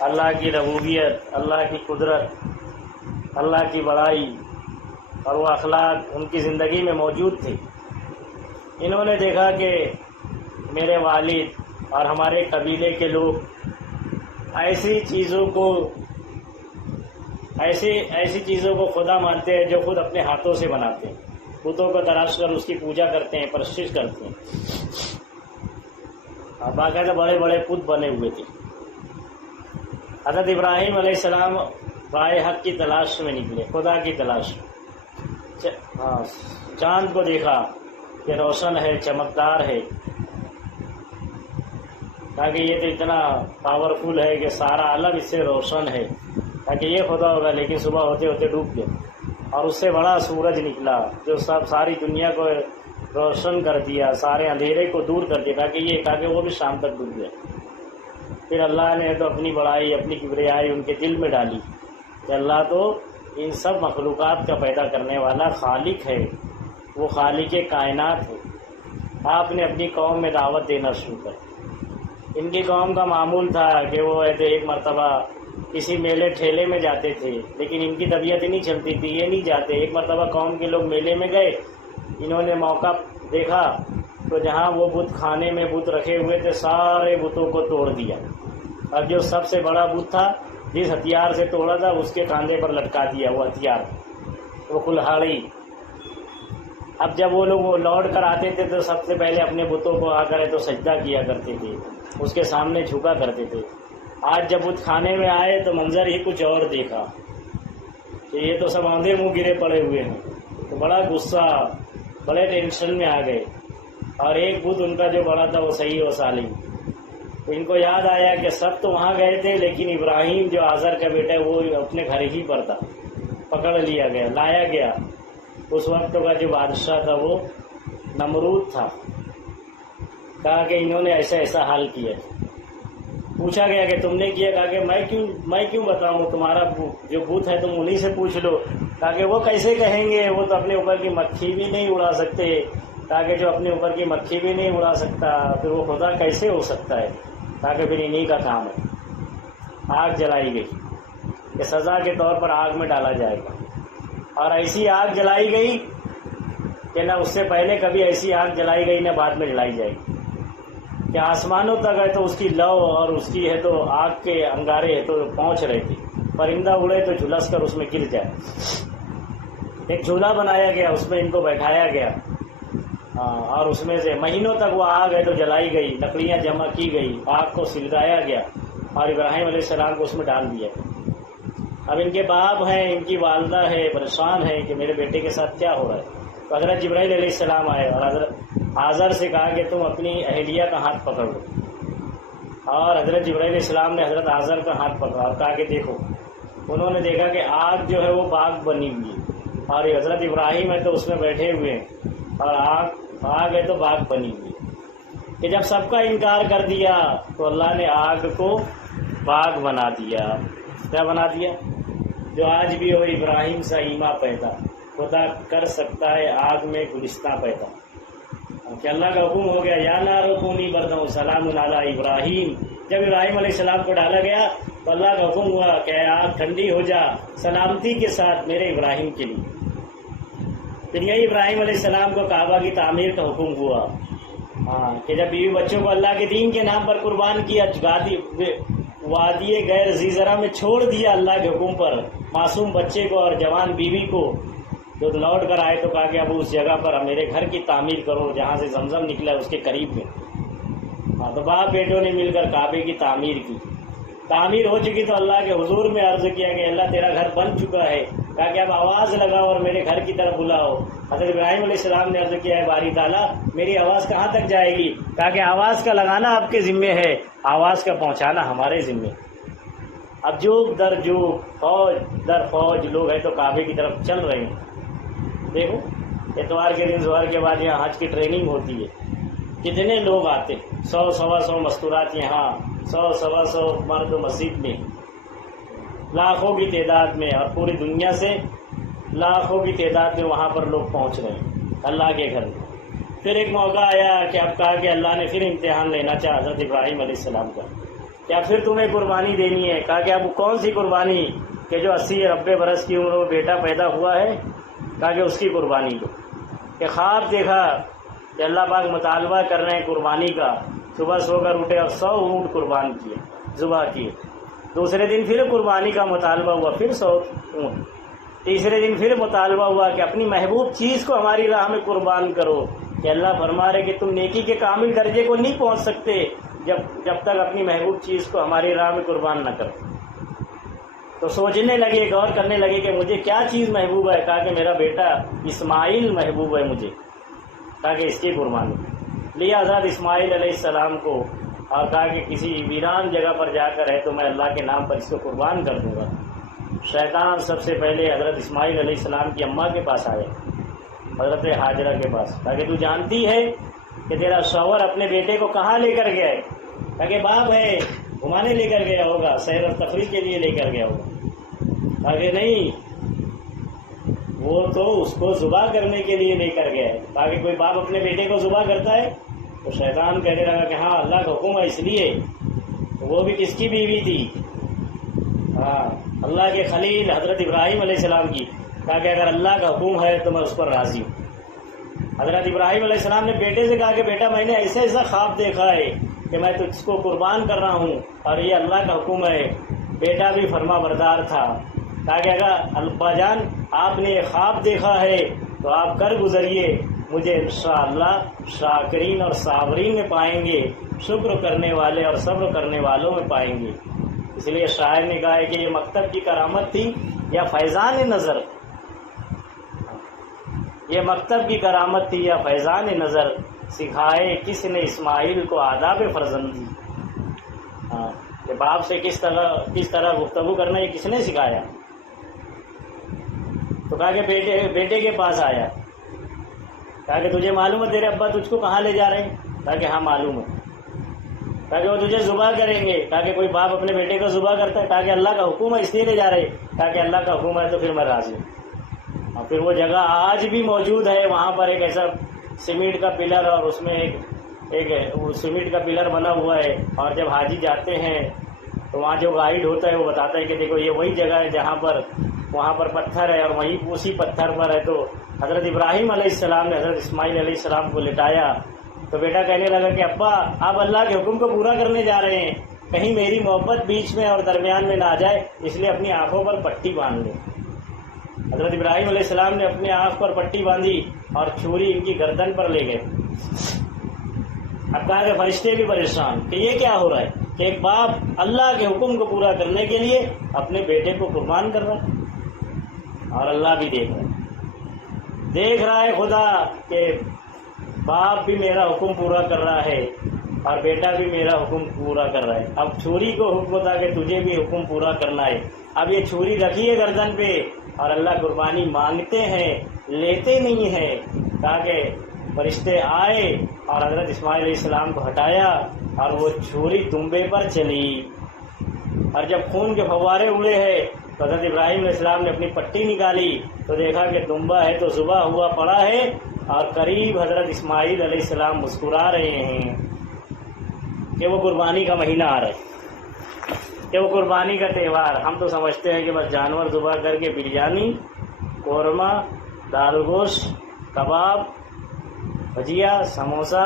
اللہ کی ربوبیت، اللہ کی قدرت، اللہ کی بڑائی اور وہ اخلاق ان کی زندگی میں موجود تھے۔ انہوں نے دیکھا کہ میرے والد اور ہمارے قبیلے کے لوگ ایسی چیزوں کو خدا مانتے ہیں جو خود اپنے ہاتھوں سے بناتے ہیں، بتوں کو تراش کر اس کی پوجا کرتے ہیں، پرستش کرتے ہیں، اور باقاعدہ بڑے بڑے بت بنے ہوئے تھے۔ حضرت ابراہیم علیہ السلام رائے حق کی تلاش میں نکلے، خدا کی تلاش میں۔ چاند کو دیکھا کہ روشن ہے، چمکدار ہے، تاکہ یہ تو اتنا پاورفل ہے کہ سارا عالم اس سے روشن ہے، تاکہ یہ خدا ہوگا، لیکن صبح ہوتے ہوتے ڈوب گئے۔ اور اس سے بڑا سورج نکلا جو ساری دنیا کو روشن کر دیا، سارے اندھیرے کو دور کر دیا، تاکہ وہ بھی شام تک ڈوب گئے۔ پھر اللہ نے تو اپنی بڑائی، اپنی کبریائی ان کے دل میں ڈالی کہ اللہ تو ان سب مخلوقات کا پیدا کرنے والا خالق ہے، وہ خالق کائنات ہے۔ آپ نے اپنی قوم میں دعوت دینا شروع کر۔ ان کی قوم کا معمول تھا کہ وہ ایک مرتبہ کسی میلے ٹھیلے میں جاتے تھے، لیکن ان کی طبیعت ہی نہیں چلتی تھی، یہ نہیں جاتے۔ ایک مرتبہ قوم کے لوگ میلے میں گئے، انہوں نے موقع دیکھا تو جہاں وہ بت خانے میں بت رکھے ہوئے تھے سارے بتوں کو توڑ دیا، اور جو سب سے بڑا بت تھا جس ہتھیار سے توڑا تھا اس کے کاندھے پر لٹکا دیا وہ ہتھیار، وہ کلہاڑی۔ اب جب وہ لوگ لوٹ کر آتے تھے تو سب سے پہلے اپنے بتوں کو آ کر تو سجدہ کیا کرتے تھے، اس کے سامنے جھکا کرتے تھے۔ آج جب بت خانے میں آئے تو منظر ہی کچھ اور دیکھا کہ یہ تو سب آندھے منہ گرے پڑے ہوئے ہیں، تو بڑا غصہ، بڑے ٹینشن میں آ گئے۔ اور ایک بت ان کا جو بڑا تھا وہ صحیح و سالم، تو ان کو یاد آیا کہ سب تو وہاں گئے تھے لیکن ابراہیم جو آزر کا بیٹا ہے وہ اپنے گھر ہی پر تھا، پکڑ لیا گیا، لایا گیا۔ اس وقت کا جو بادشاہ تھا وہ نمرود تھا۔ کہا کہ انہوں نے ایسا ایسا حال کیا۔ پوچھا گیا کہ تم نے کیا؟ کہا کہ میں کیوں بتاؤں، تمہارا جو بت ہے تم انہی سے پوچھ لو۔ کہا کہ وہ کیسے کہیں گے، وہ تو اپنے اوپر کی مکھی بھی نہیں اڑا سکتے، تاکہ جو اپنے اوپر کی مکھی بھی نہیں اڑا سکتا پھر وہ خدا کیسے ہو سکتا ہے، تاکہ پھر انہی کا کام ہے۔ آگ جلائی گئی کہ سزا کے طور پر آگ میں ڈالا جائے گا، اور ایسی آگ جلائی گئی کہ نہ اس سے پہلے کبھی ایسی آگ جلائی گئی نہ بعد میں جلائی جائے گی، کہ آسمانوں تک ہے تو اس کی لو اور اس کی ہے تو آگ کے انگارے ہے تو پہنچ رہے تھے، پرندہ اڑے تو جھلس کر اس میں گر جائے۔ ایک جھولا بنایا گیا، اس میں ان کو بیٹھایا گیا، اور اس میں سے مہینوں تک وہ آگ ہے تو جلائی گئی، لکڑیاں جمع کی گئی، آگ کو سلگایا گیا اور ابراہیم علیہ السلام کو اس میں ڈال دیا۔ اب ان کے باپ ہیں، ان کی والدہ ہے، پریشان ہے کہ میرے بیٹے کے ساتھ کیا ہو رہا ہے۔ تو حضرت جبرائیل علیہ السلام آئے اور حضرت آزر سے کہا کہ تم اپنی اہلیہ کا ہاتھ پکڑ لو، اور حضرت جبرائیل علیہ السلام نے حضرت آزر کا ہاتھ پکڑا اور کہا کہ دیکھو۔ انہوں نے دیکھا کہ آگ جو ہے وہ باغ بنی ہوئی ہے، اور حضرت ابراہیم ہے تو اس میں بیٹھے ہوئے ہیں، اور آگ ہے تو باغ بنی ہوئی ہے۔ کہ جب سب کا انکار کر دیا تو اللہ نے آگ کو باغ بنا دیا۔ کیا بنا دیا؟ جو آج بھی ہو ابراہیم سا ایما پیدا، خدا کر سکتا ہے آگ میں گلستہ پیدا۔ کہ اللہ کا حکم ہو گیا، یا نار کونی بردہ سلام علی ابراہیم۔ جب ابراہیم علیہ السلام کو ڈالا گیا تو اللہ کا حکم ہوا کہ آگ ٹھنڈی ہو جا سلامتی کے ساتھ میرے ابراہیم کے لیے۔ پھر یہی ابراہیم علیہ السلام کو کعبہ کی تعمیر کا حکم ہوا، کہ جب بیوی بچوں کو اللہ کے دین کے نام پر قربان کیا، وادی غیر ذی زرع میں چھوڑ دیا اللہ کے حکم پر، معصوم بچے کو اور جوان بیوی کو جو لوٹ کر آئے تو کہا کہ اب اس جگہ پر میرے گھر کی تعمیر کرو جہاں سے زمزم نکلا اس کے قریب میں۔ تو باپ بیٹوں نے مل کر کعبے کی تعمیر کی۔ تعمیر ہو چکی تو اللہ کے حضور میں عرض کیا کہ اللہ تیرا گھر بن چکا ہے، کہا کہ اب آواز لگاؤ اور میرے گھر کی طرف بلاؤ۔ حضرت ابراہیم علیہ السلام نے عرض کیا ہے باری تعالیٰ میری آواز کہاں تک جائے گی؟ کہا کہ آواز کا لگانا آپ کے ذمے ہے، آواز کا پہنچانا ہمارے ذمے۔ اب جوگ در جوگ، فوج در فوج لوگ ہیں تو کعبے کی طرف چل رہے ہیں۔ دیکھو اتوار کے دن ظہر کے بعد یہاں حج کی ٹریننگ ہوتی ہے، کتنے لوگ آتے، 100 سوا 100 مستورات یہاں، 100 سوا 100 مرد مسجد میں، لاکھوں کی تعداد میں، اور پوری دنیا سے لاکھوں کی تعداد میں وہاں پر لوگ پہنچ رہے ہیں اللہ کے گھر میں۔ پھر ایک موقع آیا کہ اب کہا کہ اللہ نے پھر امتحان لینا چاہا حضرت ابراہیم علیہ السلام کا، کیا پھر تمہیں قربانی دینی ہے؟ کہا کہ اب کون سی قربانی کہ جو 80-90 برس کی عمر میں بیٹا پیدا ہوا ہے؟ کہا کہ اس کی قربانی دو۔ کہ خواب دیکھا کہ اللہ پاک مطالبہ کر رہے ہیں قربانی کا، صبح سو کر اٹھے اور 100 اونٹ قربان کیے، ذبح کیے۔ دوسرے دن پھر قربانی کا مطالبہ ہوا، پھر 100 اونٹ۔ تیسرے دن پھر مطالبہ ہوا کہ اپنی محبوب چیز کو ہماری راہ میں قربان کرو، کہ اللہ فرما رہے کہ تم نیکی کے کامل درجے کو نہیں پہنچ سکتے جب تک اپنی محبوب چیز کو ہماری راہ میں قربان نہ کرو۔ تو سوچنے لگے، غور کرنے لگے کہ مجھے کیا چیز محبوب ہے؟ کہا کہ میرا بیٹا اسماعیل محبوب ہے مجھے، کہا کہ اس کی قربانی لیا حضرت اسماعیل علیہ السلام کو، اور کہا کہ کسی ویران جگہ پر جا کر ہے تو میں اللہ کے نام پر اس کو قربان کر دوں گا۔ شیطان سب سے پہلے حضرت اسماعیل علیہ السلام کی اماں کے پاس آیا، حضرت حاجرہ کے پاس، کہا کہ تو جانتی ہے کہ تیرا شوہر اپنے بیٹے کو کہاں لے کر گیا ہے؟ کہا کہ باپ ہے، گھمانے لے کر گیا ہوگا، سیر و تفریح کے لیے لے کر گیا ہوگا۔ کہا کہ نہیں، وہ تو اس کو ذبح کرنے کے لیے لے کر گیا ہے۔ کہا کہ کوئی باپ اپنے بیٹے کو ذبح کرتا ہے؟ تو شیطان کہنے لگا کہ ہاں اللہ کا حکم ہے اس لیے۔ تو وہ بھی کس کی بیوی تھی؟ ہاں اللہ کے خلیل حضرت ابراہیم علیہ السلام کی۔ کہا کہ اگر اللہ کا حکم ہے تو میں اس پر راضی ہوں۔ حضرت ابراہیم علیہ السلام نے بیٹے سے کہا کہ بیٹا میں نے ایسا ایسا خواب دیکھا ہے کہ میں تجھ کو قربان کر رہا ہوں اور یہ اللہ کا حکم ہے۔ بیٹا بھی فرما بردار تھا۔ کہا کہ اگر ابا جان آپ نے یہ خواب دیکھا ہے تو آپ کر گزریے، مجھے انشاءاللہ شاکرین اور صابرین میں پائیں گے، شکر کرنے والے اور صبر کرنے والوں میں پائیں گے۔ اس لیے شاعر نے کہا ہے کہ یہ مکتب کی کرامت تھی یا فیضان نظر، یہ مکتب کی کرامت تھی یا فیضان نظر، سکھائے کس نے اسماعیل کو آداب فرزندی۔ کہ باپ سے کس طرح گفتگو کرنا یہ کس نے سکھایا؟ تو کہا کہ بیٹے کے پاس آیا، کہا کہ تجھے معلوم ہے تیرے ابا تجھ کو کہاں لے جا رہے ہیں؟ کہا کہ ہاں معلوم ہے۔ کہا کہ وہ تجھے ذبح کریں گے۔ کہا کہ کوئی باپ اپنے بیٹے کو ذبح کرتا ہے؟ کہا کہ اللہ کا حکم ہے اس لیے لے جا رہے۔ کہا کہ اللہ کا حکم ہے تو پھر میں راضی ہوں۔ اور پھر وہ جگہ آج بھی موجود ہے، وہاں پر ایک ایسا سیمنٹ کا پلر اور اس میں ایک سیمنٹ کا پلر بنا ہوا ہے، اور جب حاجی جاتے ہیں تو وہاں جو گائیڈ ہوتا ہے وہ بتاتا ہے کہ دیکھو یہ وہی جگہ ہے جہاں پر وہاں پر پتھر ہے، اور وہیں اسی پتھر پر ہے۔ تو حضرت ابراہیم علیہ السلام نے حضرت اسماعیل علیہ السلام کو لٹایا تو بیٹا کہنے لگا کہ ابا آپ اللہ کے حکم کو پورا کرنے جا رہے ہیں، کہیں میری محبت بیچ میں اور درمیان میں نہ آ جائے، اس لیے اپنی آنکھوں پر پٹی باندھ لیں۔ حضرت ابراہیم علیہ السلام نے اپنے آنکھ پر پٹی باندھی اور چھری ان کی گردن پر لے گئے۔ اب کہا کہ فرشتے بھی پریشان کہ یہ کیا ہو رہا ہے کہ ایک باپ اللہ کے حکم کو پورا کرنے کے لیے اپنے بیٹے کو قربان کر رہا ہے، اور اللہ بھی دیکھ رہا ہے خدا کہ باپ بھی میرا حکم پورا کر رہا ہے اور بیٹا بھی میرا حکم پورا کر رہا ہے۔ اب چھری کو حکم تھا کہ تجھے بھی حکم پورا کرنا ہے۔ اب یہ چھری رکھی ہے گردن پہ اور اللہ قربانی مانگتے ہیں، لیتے نہیں ہیں۔ کہا کہ فرشتے آئے اور حضرت اسماعیل علیہ السلام کو ہٹایا اور وہ چھری دمبے پر چلی، اور جب خون کے فوارے اڑے ہیں تو حضرت ابراہیم علیہ السلام نے اپنی پٹی نکالی تو دیکھا کہ دمبا ہے تو ذبح ہوا پڑا ہے، اور قریب حضرت اسماعیل علیہ السلام مسکرا رہے ہیں کہ وہ قربانی کا مہینہ آ رہا ہے، کہ وہ قربانی کا تہوار۔ ہم تو سمجھتے ہیں کہ بس جانور ذبح کر کے بریانی، قورمہ، دال گوشت، کباب، بھجیا، سموسا،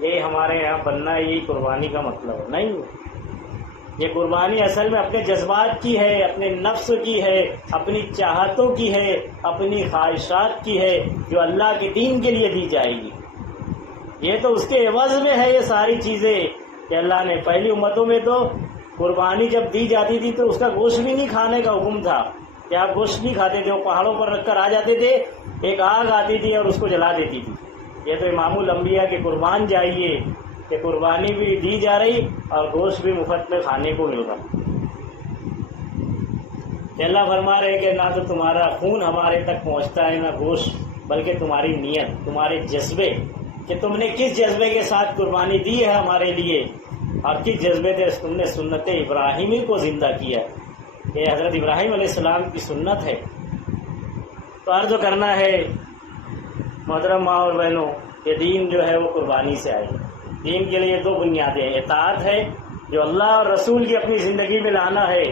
یہ ہمارے یہاں بننا ہے، یہی قربانی کا مطلب ہے۔ نہیں، یہ قربانی اصل میں اپنے جذبات کی ہے، اپنے نفس کی ہے، اپنی چاہتوں کی ہے، اپنی خواہشات کی ہے، جو اللہ کے دین کے لیے دی جائے گی۔ یہ تو اس کے عوض میں ہے یہ ساری چیزیں کہ اللہ نے پہلی امتوں میں تو قربانی جب دی جاتی تھی تو اس کا گوشت بھی نہیں کھانے کا حکم تھا کہ آپ گوشت نہیں کھاتے تھے، وہ پہاڑوں پر رکھ کر آ جاتے تھے، ایک آگ آتی تھی اور اس کو جلا دیتی تھی۔ یہ تو امام الانبیاء کے قربان جائیے کہ قربانی بھی دی جا رہی اور گوشت بھی مفت میں کھانے کو مل رہا۔ کہ اللہ فرما رہے کہ نہ تو تمہارا خون ہمارے تک پہنچتا ہے نہ گوشت، بلکہ تمہاری نیت، تمہارے جذبے، کہ تم نے کس جذبے کے ساتھ قربانی دی ہے ہمارے لیے، اور کس جذبے سے تم نے سنت ابراہیمی کو زندہ کیا ہے، یہ حضرت ابراہیم علیہ السلام کی سنت ہے۔ تو عرض کرنا ہے محترم ماں اور بہنوں کہ دین جو ہے وہ قربانی سے آئے۔ دین کے لیے دو بنیادیں ہیں، اطاعت ہے جو اللہ اور رسول کی اپنی زندگی میں لانا ہے،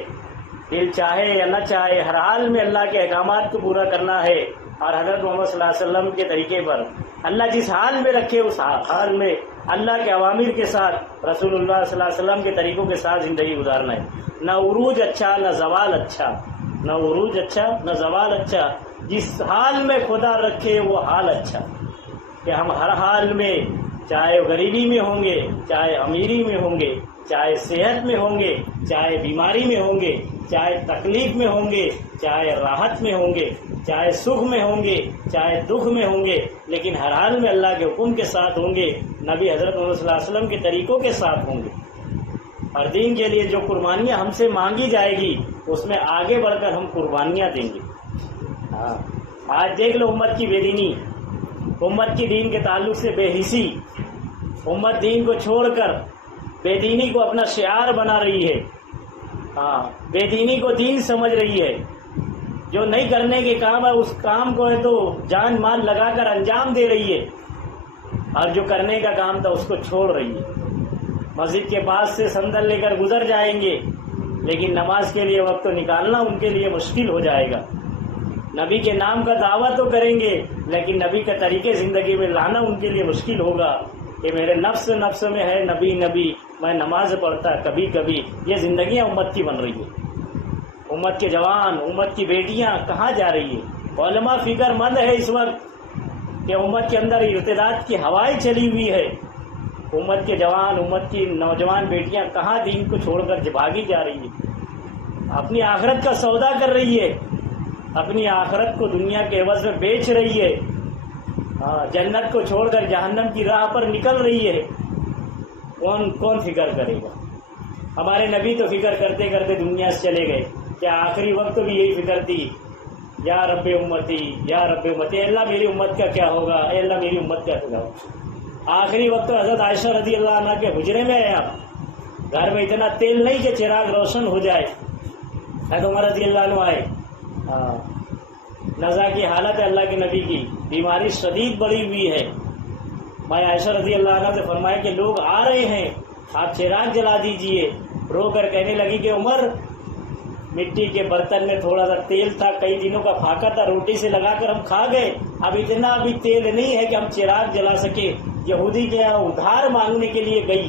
دل چاہے یا نہ چاہے ہر حال میں اللہ کے احکامات کو پورا کرنا ہے، اور حضرت محمد صلی اللہ علیہ وسلم کے طریقے پر اللہ جس حال میں رکھے اس حال میں اللہ کے اوامر کے ساتھ رسول اللہ صلی اللہ علیہ وسلم کے طریقوں کے ساتھ زندگی گزارنا ہے۔ نہ عروج اچھا نہ زوال اچھا، نہ عروج اچھا نہ زوال اچھا، جس حال میں خدا رکھے وہ حال اچھا، کہ ہم ہر حال میں چاہے غریبی میں ہوں گے، چاہے امیری میں ہوں گے، چاہے صحت میں ہوں گے، چاہے بیماری میں ہوں گے، چاہے تکلیف میں ہوں گے، چاہے راحت میں ہوں گے، چاہے سکھ میں ہوں گے، چاہے دکھ میں ہوں گے، لیکن ہر حال میں اللہ کے حکم کے ساتھ ہوں گے، نبی حضرت محمد صلی اللہ علیہ وسلم کے طریقوں کے ساتھ ہوں گے۔ اور دین کے لیے جو قربانیاں ہم سے مانگی جائے گی اس میں آگے بڑھ کر ہم قربانیاں دیں گے۔ آج دیکھ لو امت کی بے دینی، امت کی دین کے تعلق سے بے حسی، امت دین کو چھوڑ کر بے دینی کو اپنا شعار بنا رہی ہے، بے دینی کو دین سمجھ رہی ہے، جو نہیں کرنے کے کام ہے اس کام کو ہے تو جان مال لگا کر انجام دے رہی ہے، اور جو کرنے کا کام تھا اس کو چھوڑ رہی ہے۔ مسجد کے پاس سے صندل لے کر گزر جائیں گے، لیکن نماز کے لیے وقت نکالنا ان کے لیے مشکل ہو جائے گا۔ نبی کے نام کا دعویٰ تو کریں گے، لیکن نبی کا طریقے زندگی میں لانا ان کے لیے مشکل ہوگا، کہ میرے نفس میں ہے نبی نبی، میں نماز پڑھتا کبھی کبھی۔ یہ زندگیاں امت کی بن رہی ہے۔ امت کے جوان، امت کی بیٹیاں کہاں جا رہی ہے؟ علماء فکر مند ہے اس وقت کہ امت کے اندر ارتداد کی ہوائیں چلی ہوئی ہے۔ امت کے جوان، امت کی نوجوان بیٹیاں کہاں دین کو چھوڑ کر بھاگی جا رہی ہے، اپنی آخرت کا سودا کر رہی ہے، اپنی آخرت کو دنیا کے عوض میں بیچ رہی ہے، جنت کو چھوڑ کر جہنم کی راہ پر نکل رہی ہے۔ کون فکر کرے گا؟ ہمارے نبی تو فکر کرتے کرتے دنیا سے چلے گئے، کیا آخری وقت بھی یہی فکر تھی؟ یا رب امتی، یا رب امتی، اے اللہ میری امت کا کیا ہوگا، اے اللہ میری امت کا کیا ہوگا۔ آخری وقت حضرت عائشہ رضی اللہ عنہ کے حجرے میں ہے، آپ گھر میں اتنا تیل نہیں کہ چراغ روشن ہو جائے۔ حضرت عمر رضی اللہ عنہ آئے، نزا کی حالت ہے اللہ کے نبی کی، بیماری شدید بڑھی ہوئی ہے۔ میں عائشہ رضی اللہ عنہ سے فرمایا کہ لوگ آ رہے ہیں، آپ چراغ جلا دیجئے۔ رو کر کہنے لگی کہ عمر، مٹی کے برتن میں تھوڑا سا تیل تھا، کئی دنوں کا پھاکا تھا، روٹی سے لگا کر ہم کھا گئے، اب اتنا بھی تیل نہیں ہے کہ ہم چراغ جلا سکے۔ یہودی کے یہاں ادھار مانگنے کے لیے گئی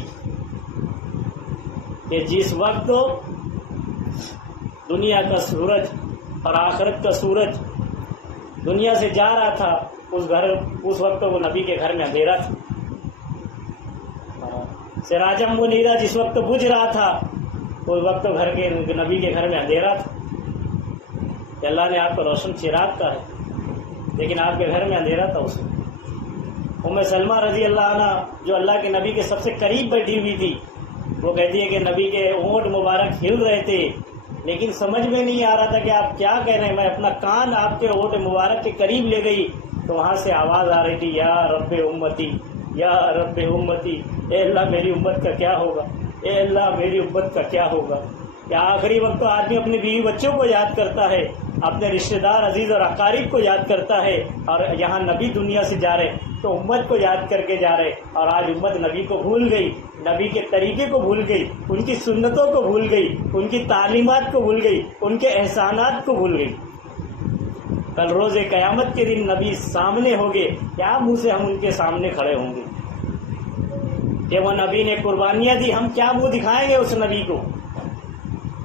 کہ جس وقت دنیا کا سورج اور آخرت کا سورج دنیا سے جا رہا تھا، اس وقت وہ نبی کے گھر میں اندھیرا تھا۔ سراجم منیرا جس وقت بجھ رہا تھا، اس وقت گھر کے نبی کے گھر میں اندھیرا تھا، کہ اللہ نے آپ کو روشن چراغ کا ہے، لیکن آپ کے گھر میں اندھیرا تھا۔ اس میں ام سلمہ رضی اللہ عنہ جو اللہ کے نبی کے سب سے قریب بیٹھی ہوئی تھی، وہ کہتی ہے کہ نبی کے ہونٹ مبارک ہل رہے تھے، لیکن سمجھ میں نہیں آ رہا تھا کہ آپ کیا کہہ رہے ہیں۔ میں اپنا کان آپ کے ہونٹ مبارک کے قریب لے گئی تو وہاں سے آواز آ رہی تھی، یا رب امتی، یا رب امتی، اے اللہ میری امت کا کیا ہوگا، اے اللہ میری امت کا کیا ہوگا۔ کہ آخری وقت تو آدمی اپنے بیوی بچوں کو یاد کرتا ہے، اپنے رشتہ دار عزیز اور اقارب کو یاد کرتا ہے، اور یہاں نبی دنیا سے جا رہے تو امت کو یاد کر کے جا رہے، اور آج امت نبی کو بھول گئی، نبی کے طریقے کو بھول گئی، ان کی سنتوں کو بھول گئی، ان کی تعلیمات کو بھول گئی، ان کے احسانات کو بھول گئی۔ کل روز قیامت کے دن نبی سامنے ہوں گے، کیا منہ سے ہم ان کے سامنے کھڑے ہوں گے کہ وہ نبی نے قربانیاں دی، ہم کیا منہ دکھائیں گے اس نبی کو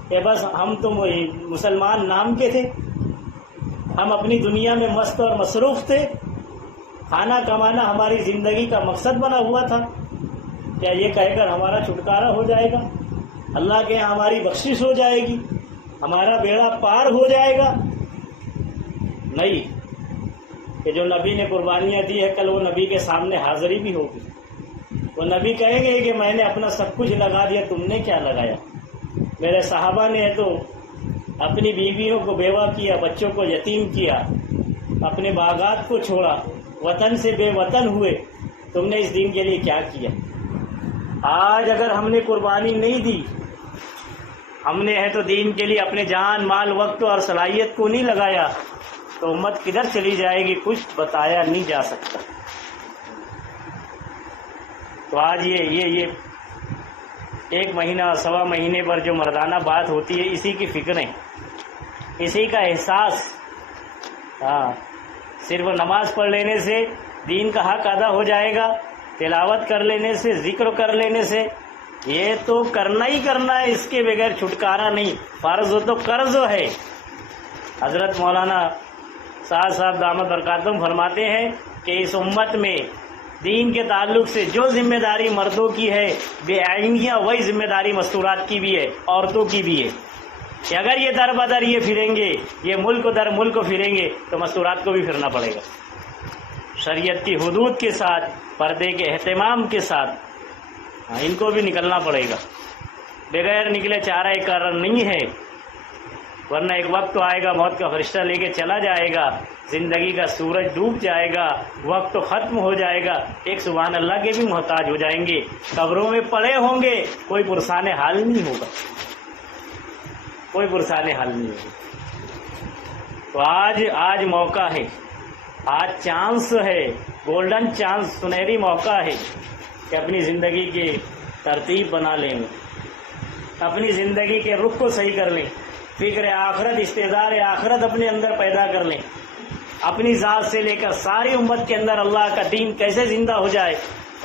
کہ بس ہم تو مسلمان نام کے تھے، ہم اپنی دنیا میں مست اور مصروف تھے، کھانا کمانا ہماری زندگی کا مقصد بنا ہوا تھا۔ کیا یہ کہہ کر ہمارا چھٹکارا ہو جائے گا؟ اللہ کے یہاں ہماری بخشش ہو جائے گی؟ ہمارا بیڑا پار ہو جائے گا؟ نہیں، کہ جو نبی نے قربانیاں دی ہے کل وہ نبی کے سامنے حاضری بھی ہوگی۔ وہ نبی کہیں گے کہ میں نے اپنا سب کچھ لگا دیا، تم نے کیا لگایا؟ میرے صحابہ نے تو اپنی بیویوں کو بیوہ کیا، بچوں کو یتیم کیا، اپنے باغات کو چھوڑا، وطن سے بے وطن ہوئے، تم نے اس دین کے لیے کیا کیا؟ آج اگر ہم نے قربانی نہیں دی، ہم نے ہے تو دین کے لیے اپنے جان مال وقت اور صلاحیت کو نہیں لگایا، تو امت کدھر چلی جائے گی کچھ بتایا نہیں جا سکتا۔ تو آج یہ ایک مہینہ سوا مہینے پر جو مردانہ بات ہوتی ہے، اسی کی فکریں، اسی کا احساس۔ صرف نماز پڑھ لینے سے دین کا حق ادا ہو جائے گا، تلاوت کر لینے سے، ذکر کر لینے سے، یہ تو کرنا ہی کرنا ہے، اس کے بغیر چھٹکارا نہیں۔ فرض ہو تو قرض ہے۔ حضرت مولانا سعد صاحب دامت برکاتہم فرماتے ہیں کہ اس امت میں دین کے تعلق سے جو ذمہ داری مردوں کی ہے بے عینیہ، وہی ذمہ داری مستورات کی بھی ہے، عورتوں کی بھی ہے، کہ اگر یہ در بدر یہ پھریں گے، یہ ملک در ملک پھریں گے، تو مستورات کو بھی پھرنا پڑے گا، شریعت کی حدود کے ساتھ، پردے کے اہتمام کے ساتھ، ان کو بھی نکلنا پڑے گا۔ بغیر نکلے چارہ کار نہیں ہے، ورنہ ایک وقت تو آئے گا موت کا فرشتہ لے کے چلا جائے گا، زندگی کا سورج ڈوب جائے گا، وقت تو ختم ہو جائے گا، ایک سبحان اللہ کے بھی محتاج ہو جائیں گے، قبروں میں پڑے ہوں گے، کوئی پرسان حال نہیں ہوگا، کوئی پرسان حال نہیں ہوگا۔ تو آج موقع ہے، آج چانس ہے، گولڈن چانس، سنہری موقع ہے کہ اپنی زندگی کی ترتیب بنا لیں، اپنی زندگی کے رخ کو صحیح کر لیں، فکر آخرت، استعداد آخرت اپنے اندر پیدا کر لیں، اپنی ذات سے لے کر ساری امت کے اندر اللہ کا دین کیسے زندہ ہو جائے،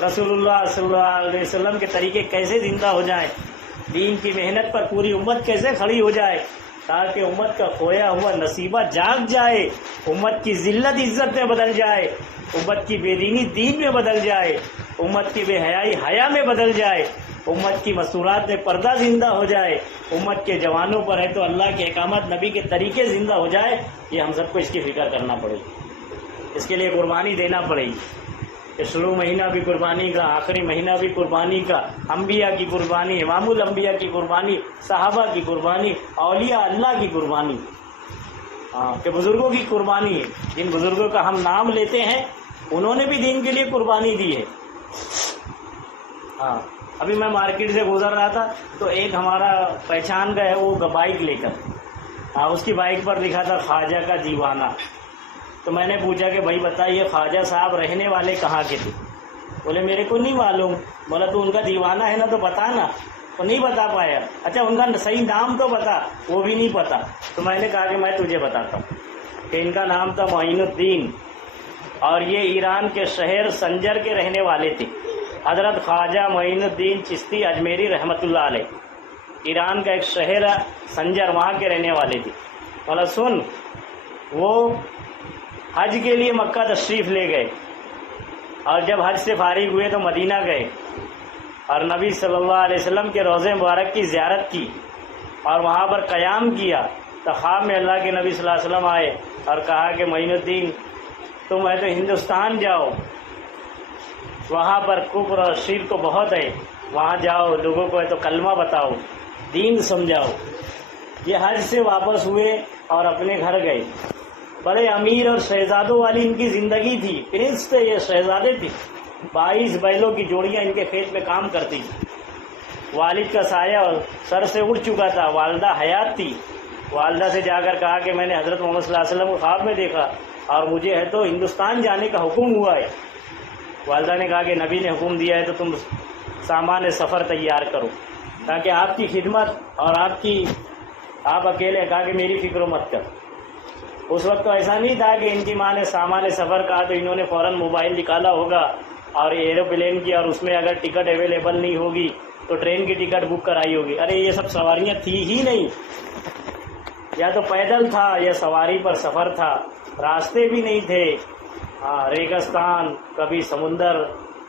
رسول اللہ صلی اللہ علیہ وسلم کے طریقے کیسے زندہ ہو جائیں، دین کی محنت پر پوری امت کیسے کھڑی ہو جائے، تاکہ امت کا کھویا ہوا نصیبہ جاگ جائے، امت کی ذلت عزت میں بدل جائے، امت کی بے دینی دین میں بدل جائے، امت کی بے حیائی حیا میں بدل جائے، امت کی مستورات میں پردہ زندہ ہو جائے، امت کے جوانوں پر ہے تو اللہ کے احکامات نبی کے طریقے زندہ ہو جائے۔ یہ ہم سب کو اس کی فکر کرنا پڑے گی، اس کے لیے قربانی دینا پڑے گی، کہ شروع مہینہ بھی قربانی کا، آخری مہینہ بھی قربانی کا، انبیاء کی قربانی، امام الانبیاء کی قربانی، صحابہ کی قربانی، اولیاء اللہ کی قربانی، کہ بزرگوں کی قربانی ہے، جن بزرگوں کا ہم نام لیتے ہیں انہوں نے بھی دین کے لیے قربانی دی ہے۔ ابھی میں مارکیٹ سے گزر رہا تھا تو ایک ہمارا پہچان کا ہے، وہ بائک لے کر، اس کی بائک پر لکھا تھا خواجہ کا دیوانہ۔ تو میں نے پوچھا کہ بھائی بتائیے خواجہ صاحب رہنے والے کہاں کے تھے؟ بولے میرے کو نہیں معلوم۔ بولا تو ان کا دیوانہ ہے نا تو بتا نا، تو نہیں بتا پایا۔ اچھا ان کا صحیح نام تو بتا، وہ بھی نہیں پتا۔ تو میں نے کہا کہ میں تجھے بتاتا ہوں کہ ان کا نام تھا معین الدین، اور یہ ایران کے شہر سنجر کے رہنے والے تھے۔ حضرت خواجہ معین الدین چشتی اجمیری رحمۃ اللہ علیہ، ایران کا ایک شہر سنجر، وہاں کے رہنے والے تھے۔ بولا سن، وہ حج کے لیے مکہ تشریف لے گئے، اور جب حج سے فارغ ہوئے تو مدینہ گئے، اور نبی صلی اللہ علیہ وسلم کے روضہ مبارک کی زیارت کی، اور وہاں پر قیام کیا۔ تو خواب میں اللہ کے نبی صلی اللہ علیہ وسلم آئے اور کہا کہ معین الدین تم ہے تو ہندوستان جاؤ، وہاں پر کفر اور شرک کو بہت ہے، وہاں جاؤ، لوگوں کو ہے تو کلمہ بتاؤ، دین سمجھاؤ۔ یہ حج سے واپس ہوئے اور اپنے گھر گئے۔ بڑے امیر اور شہزادوں والی ان کی زندگی تھی، پرنس تھے یہ، شہزادے تھے۔ 22 بیلوں کی جوڑیاں ان کے کھیت میں کام کرتی تھی۔ والد کا سایہ سر سے اڑ چکا تھا، والدہ حیات تھی۔ والدہ سے جا کر کہا کہ میں نے حضرت محمد صلی اللہ علیہ وسلم کو خواب میں دیکھا اور مجھے ہے تو ہندوستان جانے کا حکم ہوا ہے۔ والدہ نے کہا کہ نبی نے حکم دیا ہے تو تم سامان سفر تیار کرو تاکہ آپ کی خدمت، اور آپ اکیلے، کہا کہ میری فکر مت کر۔ اس وقت تو ایسا نہیں تھا کہ ان کی ماں نے سامان سفر کہا تو انہوں نے فوراً موبائل نکالا ہوگا اور ایروپلین کی، اور اس میں اگر ٹکٹ اویلیبل نہیں ہوگی تو ٹرین کی ٹکٹ بک کرائی ہوگی۔ ارے یہ سب سواریاں تھی ہی نہیں، یا تو پیدل تھا یا سواری پر سفر تھا، راستے بھی نہیں تھے، ریگستان، کبھی سمندر،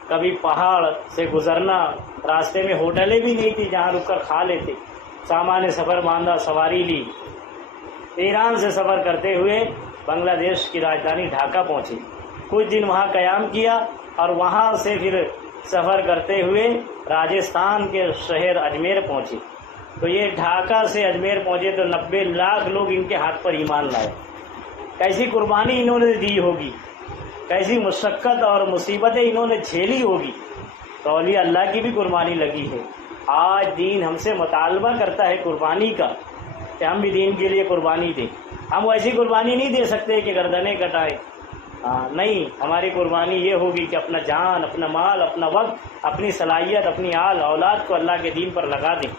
کبھی پہاڑ سے گزرنا، راستے میں ہوٹلیں بھی نہیں تھی جہاں رک کر کھا لیتے۔ سامان سفر باندھا، سواری لی، ایران سے سفر کرتے ہوئے بنگلہ دیش کی راجدھانی ڈھاکہ پہنچے، کچھ دن وہاں قیام کیا، اور وہاں سے پھر سفر کرتے ہوئے راجستھان کے شہر اجمیر پہنچے۔ تو یہ ڈھاکہ سے اجمیر پہنچے تو 90 لاکھ لوگ ان کے ہاتھ پر ایمان لائے. کیسی قربانی انہوں نے دی ہوگی، کیسی مشقت اور مصیبتیں انہوں نے جھیلی ہوگی. تو اولیاء اللہ کی بھی قربانی لگی ہے. آج دین ہم سے مطالبہ کرتا ہے قربانی کا کہ ہم بھی دین کے لیے قربانی دیں. ہم ویسی قربانی نہیں دے سکتے کہ گردنیں کٹائیں. نہیں، ہماری قربانی یہ ہوگی کہ اپنا جان، اپنا مال، اپنا وقت، اپنی صلاحیت، اپنی آل اولاد کو اللہ کے دین پر لگا دیں.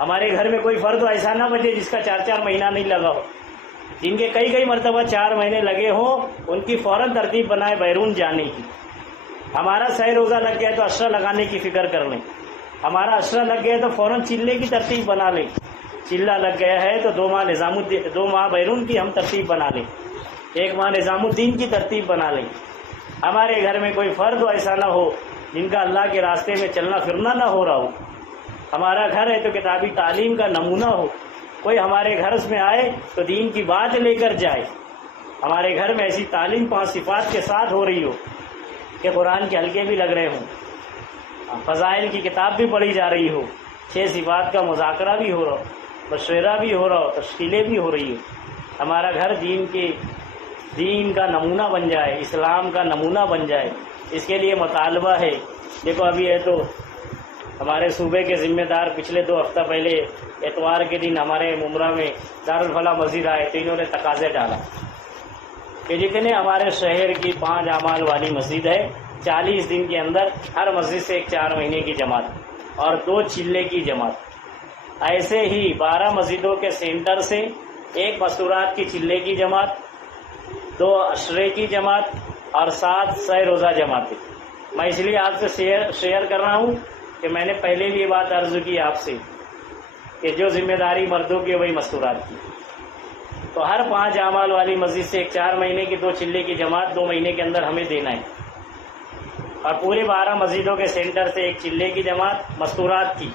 ہمارے گھر میں کوئی فرد ایسا نہ بچے جس کا 4 مہینہ نہیں لگا ہو. جن کے کئی مرتبہ 4 مہینے لگے ہوں ان کی فوراً ترتیب بنائے بیرون جانے کی. ہمارا سہ روزہ لگ گیا تو عشرہ لگانے کی فکر کر لیں. ہمارا عشرہ لگ گیا تو فوراً چلے کی ترتیب بنا لیں. چلہ لگ گیا ہے تو 2 ماہ بیرون کی ہم ترتیب بنا لیں. 1 ماہ نظام الدین کی ترتیب بنا لیں. ہمارے گھر میں کوئی فرد ایسا نہ ہو جن کا اللہ کے راستے میں چلنا پھرنا نہ ہو رہا ہو. ہمارا گھر ہے تو کتابی تعلیم کا نمونہ ہو. کوئی ہمارے گھر میں آئے تو دین کی بات لے کر جائے. ہمارے گھر میں ایسی تعلیم 5 صفات کے ساتھ ہو رہی ہو کہ قرآن کے حلقے بھی لگ رہے ہوں، فضائل کی کتاب بھی پڑھی جا رہی ہو، 6 صفات کا مذاکرہ بھی ہو رہا ہو، مشورہ بھی ہو رہا ہو، تشکیلیں بھی ہو رہی ہو. ہمارا گھر دین کا نمونہ بن جائے، اسلام کا نمونہ بن جائے. اس کے لیے مطالبہ ہے. دیکھو ابھی ہے تو ہمارے صوبے کے ذمہ دار پچھلے 2 ہفتہ پہلے اتوار کے دن ہمارے ممرہ میں دارالفلاح مسجد آئے تو انہوں نے تقاضے ڈالا کہ جتنے ہمارے شہر کی 5 اعمال والی مسجد ہے 40 دن کے اندر ہر مسجد سے ایک 4 مہینے کی جماعت اور 2 چلے کی جماعت. ایسے ہی 12 مسجدوں کے سینٹر سے 1 مستورات کی چلے کی جماعت، 2 عشرے کی جماعت اور 7 سہ روزہ جماعتیں. میں اس لیے آپ سے شیئر کر رہا ہوں کہ میں نے پہلے بھی یہ بات عرض کی آپ سے کہ جو ذمہ داری مردوں کی وہی مستورات کی. تو ہر 5 اعمال والی مسجد سے ایک 4 مہینے کی 2 چلے کی جماعت 2 مہینے کے اندر ہمیں دینا ہے. اور پورے 12 مسجدوں کے سینٹر سے 1 چلے کی جماعت مستورات کی،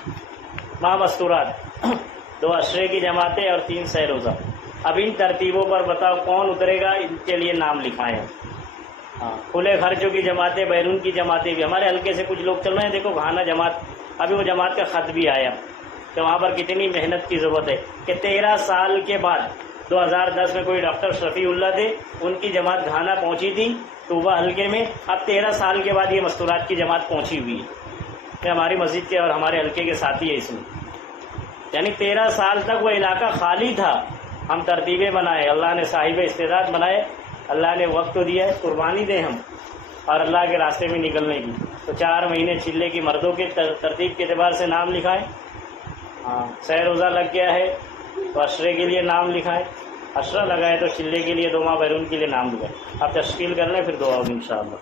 ماہ مستورات، 2 عشرے کی جماعتیں اور 3 سہ روزہ. اب ان ترتیبوں پر بتاؤ کون اترے گا، ان کے لیے نام لکھائیں. کھلے خرچوں کی جماعتیں، بیرون کی جماعتیں بھی. ہمارے حلقے سے کچھ لوگ چل رہے ہیں، دیکھو گھانا جماعت، ابھی وہ جماعت کا خط بھی آیا کہ وہاں پر کتنی محنت کی ضرورت ہے کہ 13 سال کے بعد 2010 میں کوئی ڈاکٹر شفیع اللہ تھے، ان کی جماعت گھانا پہنچی تھی طوبہ حلقے میں. اب 13 سال کے بعد یہ مستورات کی جماعت پہنچی ہوئی ہے کہ ہماری مسجد کے اور ہمارے حلقے کے ساتھی ہے اس میں. یعنی 13 سال تک وہ علاقہ خالی تھا. ہم ترتیبیں بنائے، اللہ نے صاحب استعداد بنائے، اللہ نے وقت دیا ہے. قربانی دیں ہم اور اللہ کے راستے میں نکلنے کی. تو 4 مہینے چلے کی مردوں کے ترتیب کے اعتبار سے نام لکھائیں. سہ روزہ لگ گیا ہے تو عشرے کے لیے نام لکھائیں. عشرہ لگائے تو چلے کے لیے 2 ماہ بیرون کے لیے نام لکھائیں. آپ تشکیل کر لیں، پھر دعا ہوگی انشاءاللہ.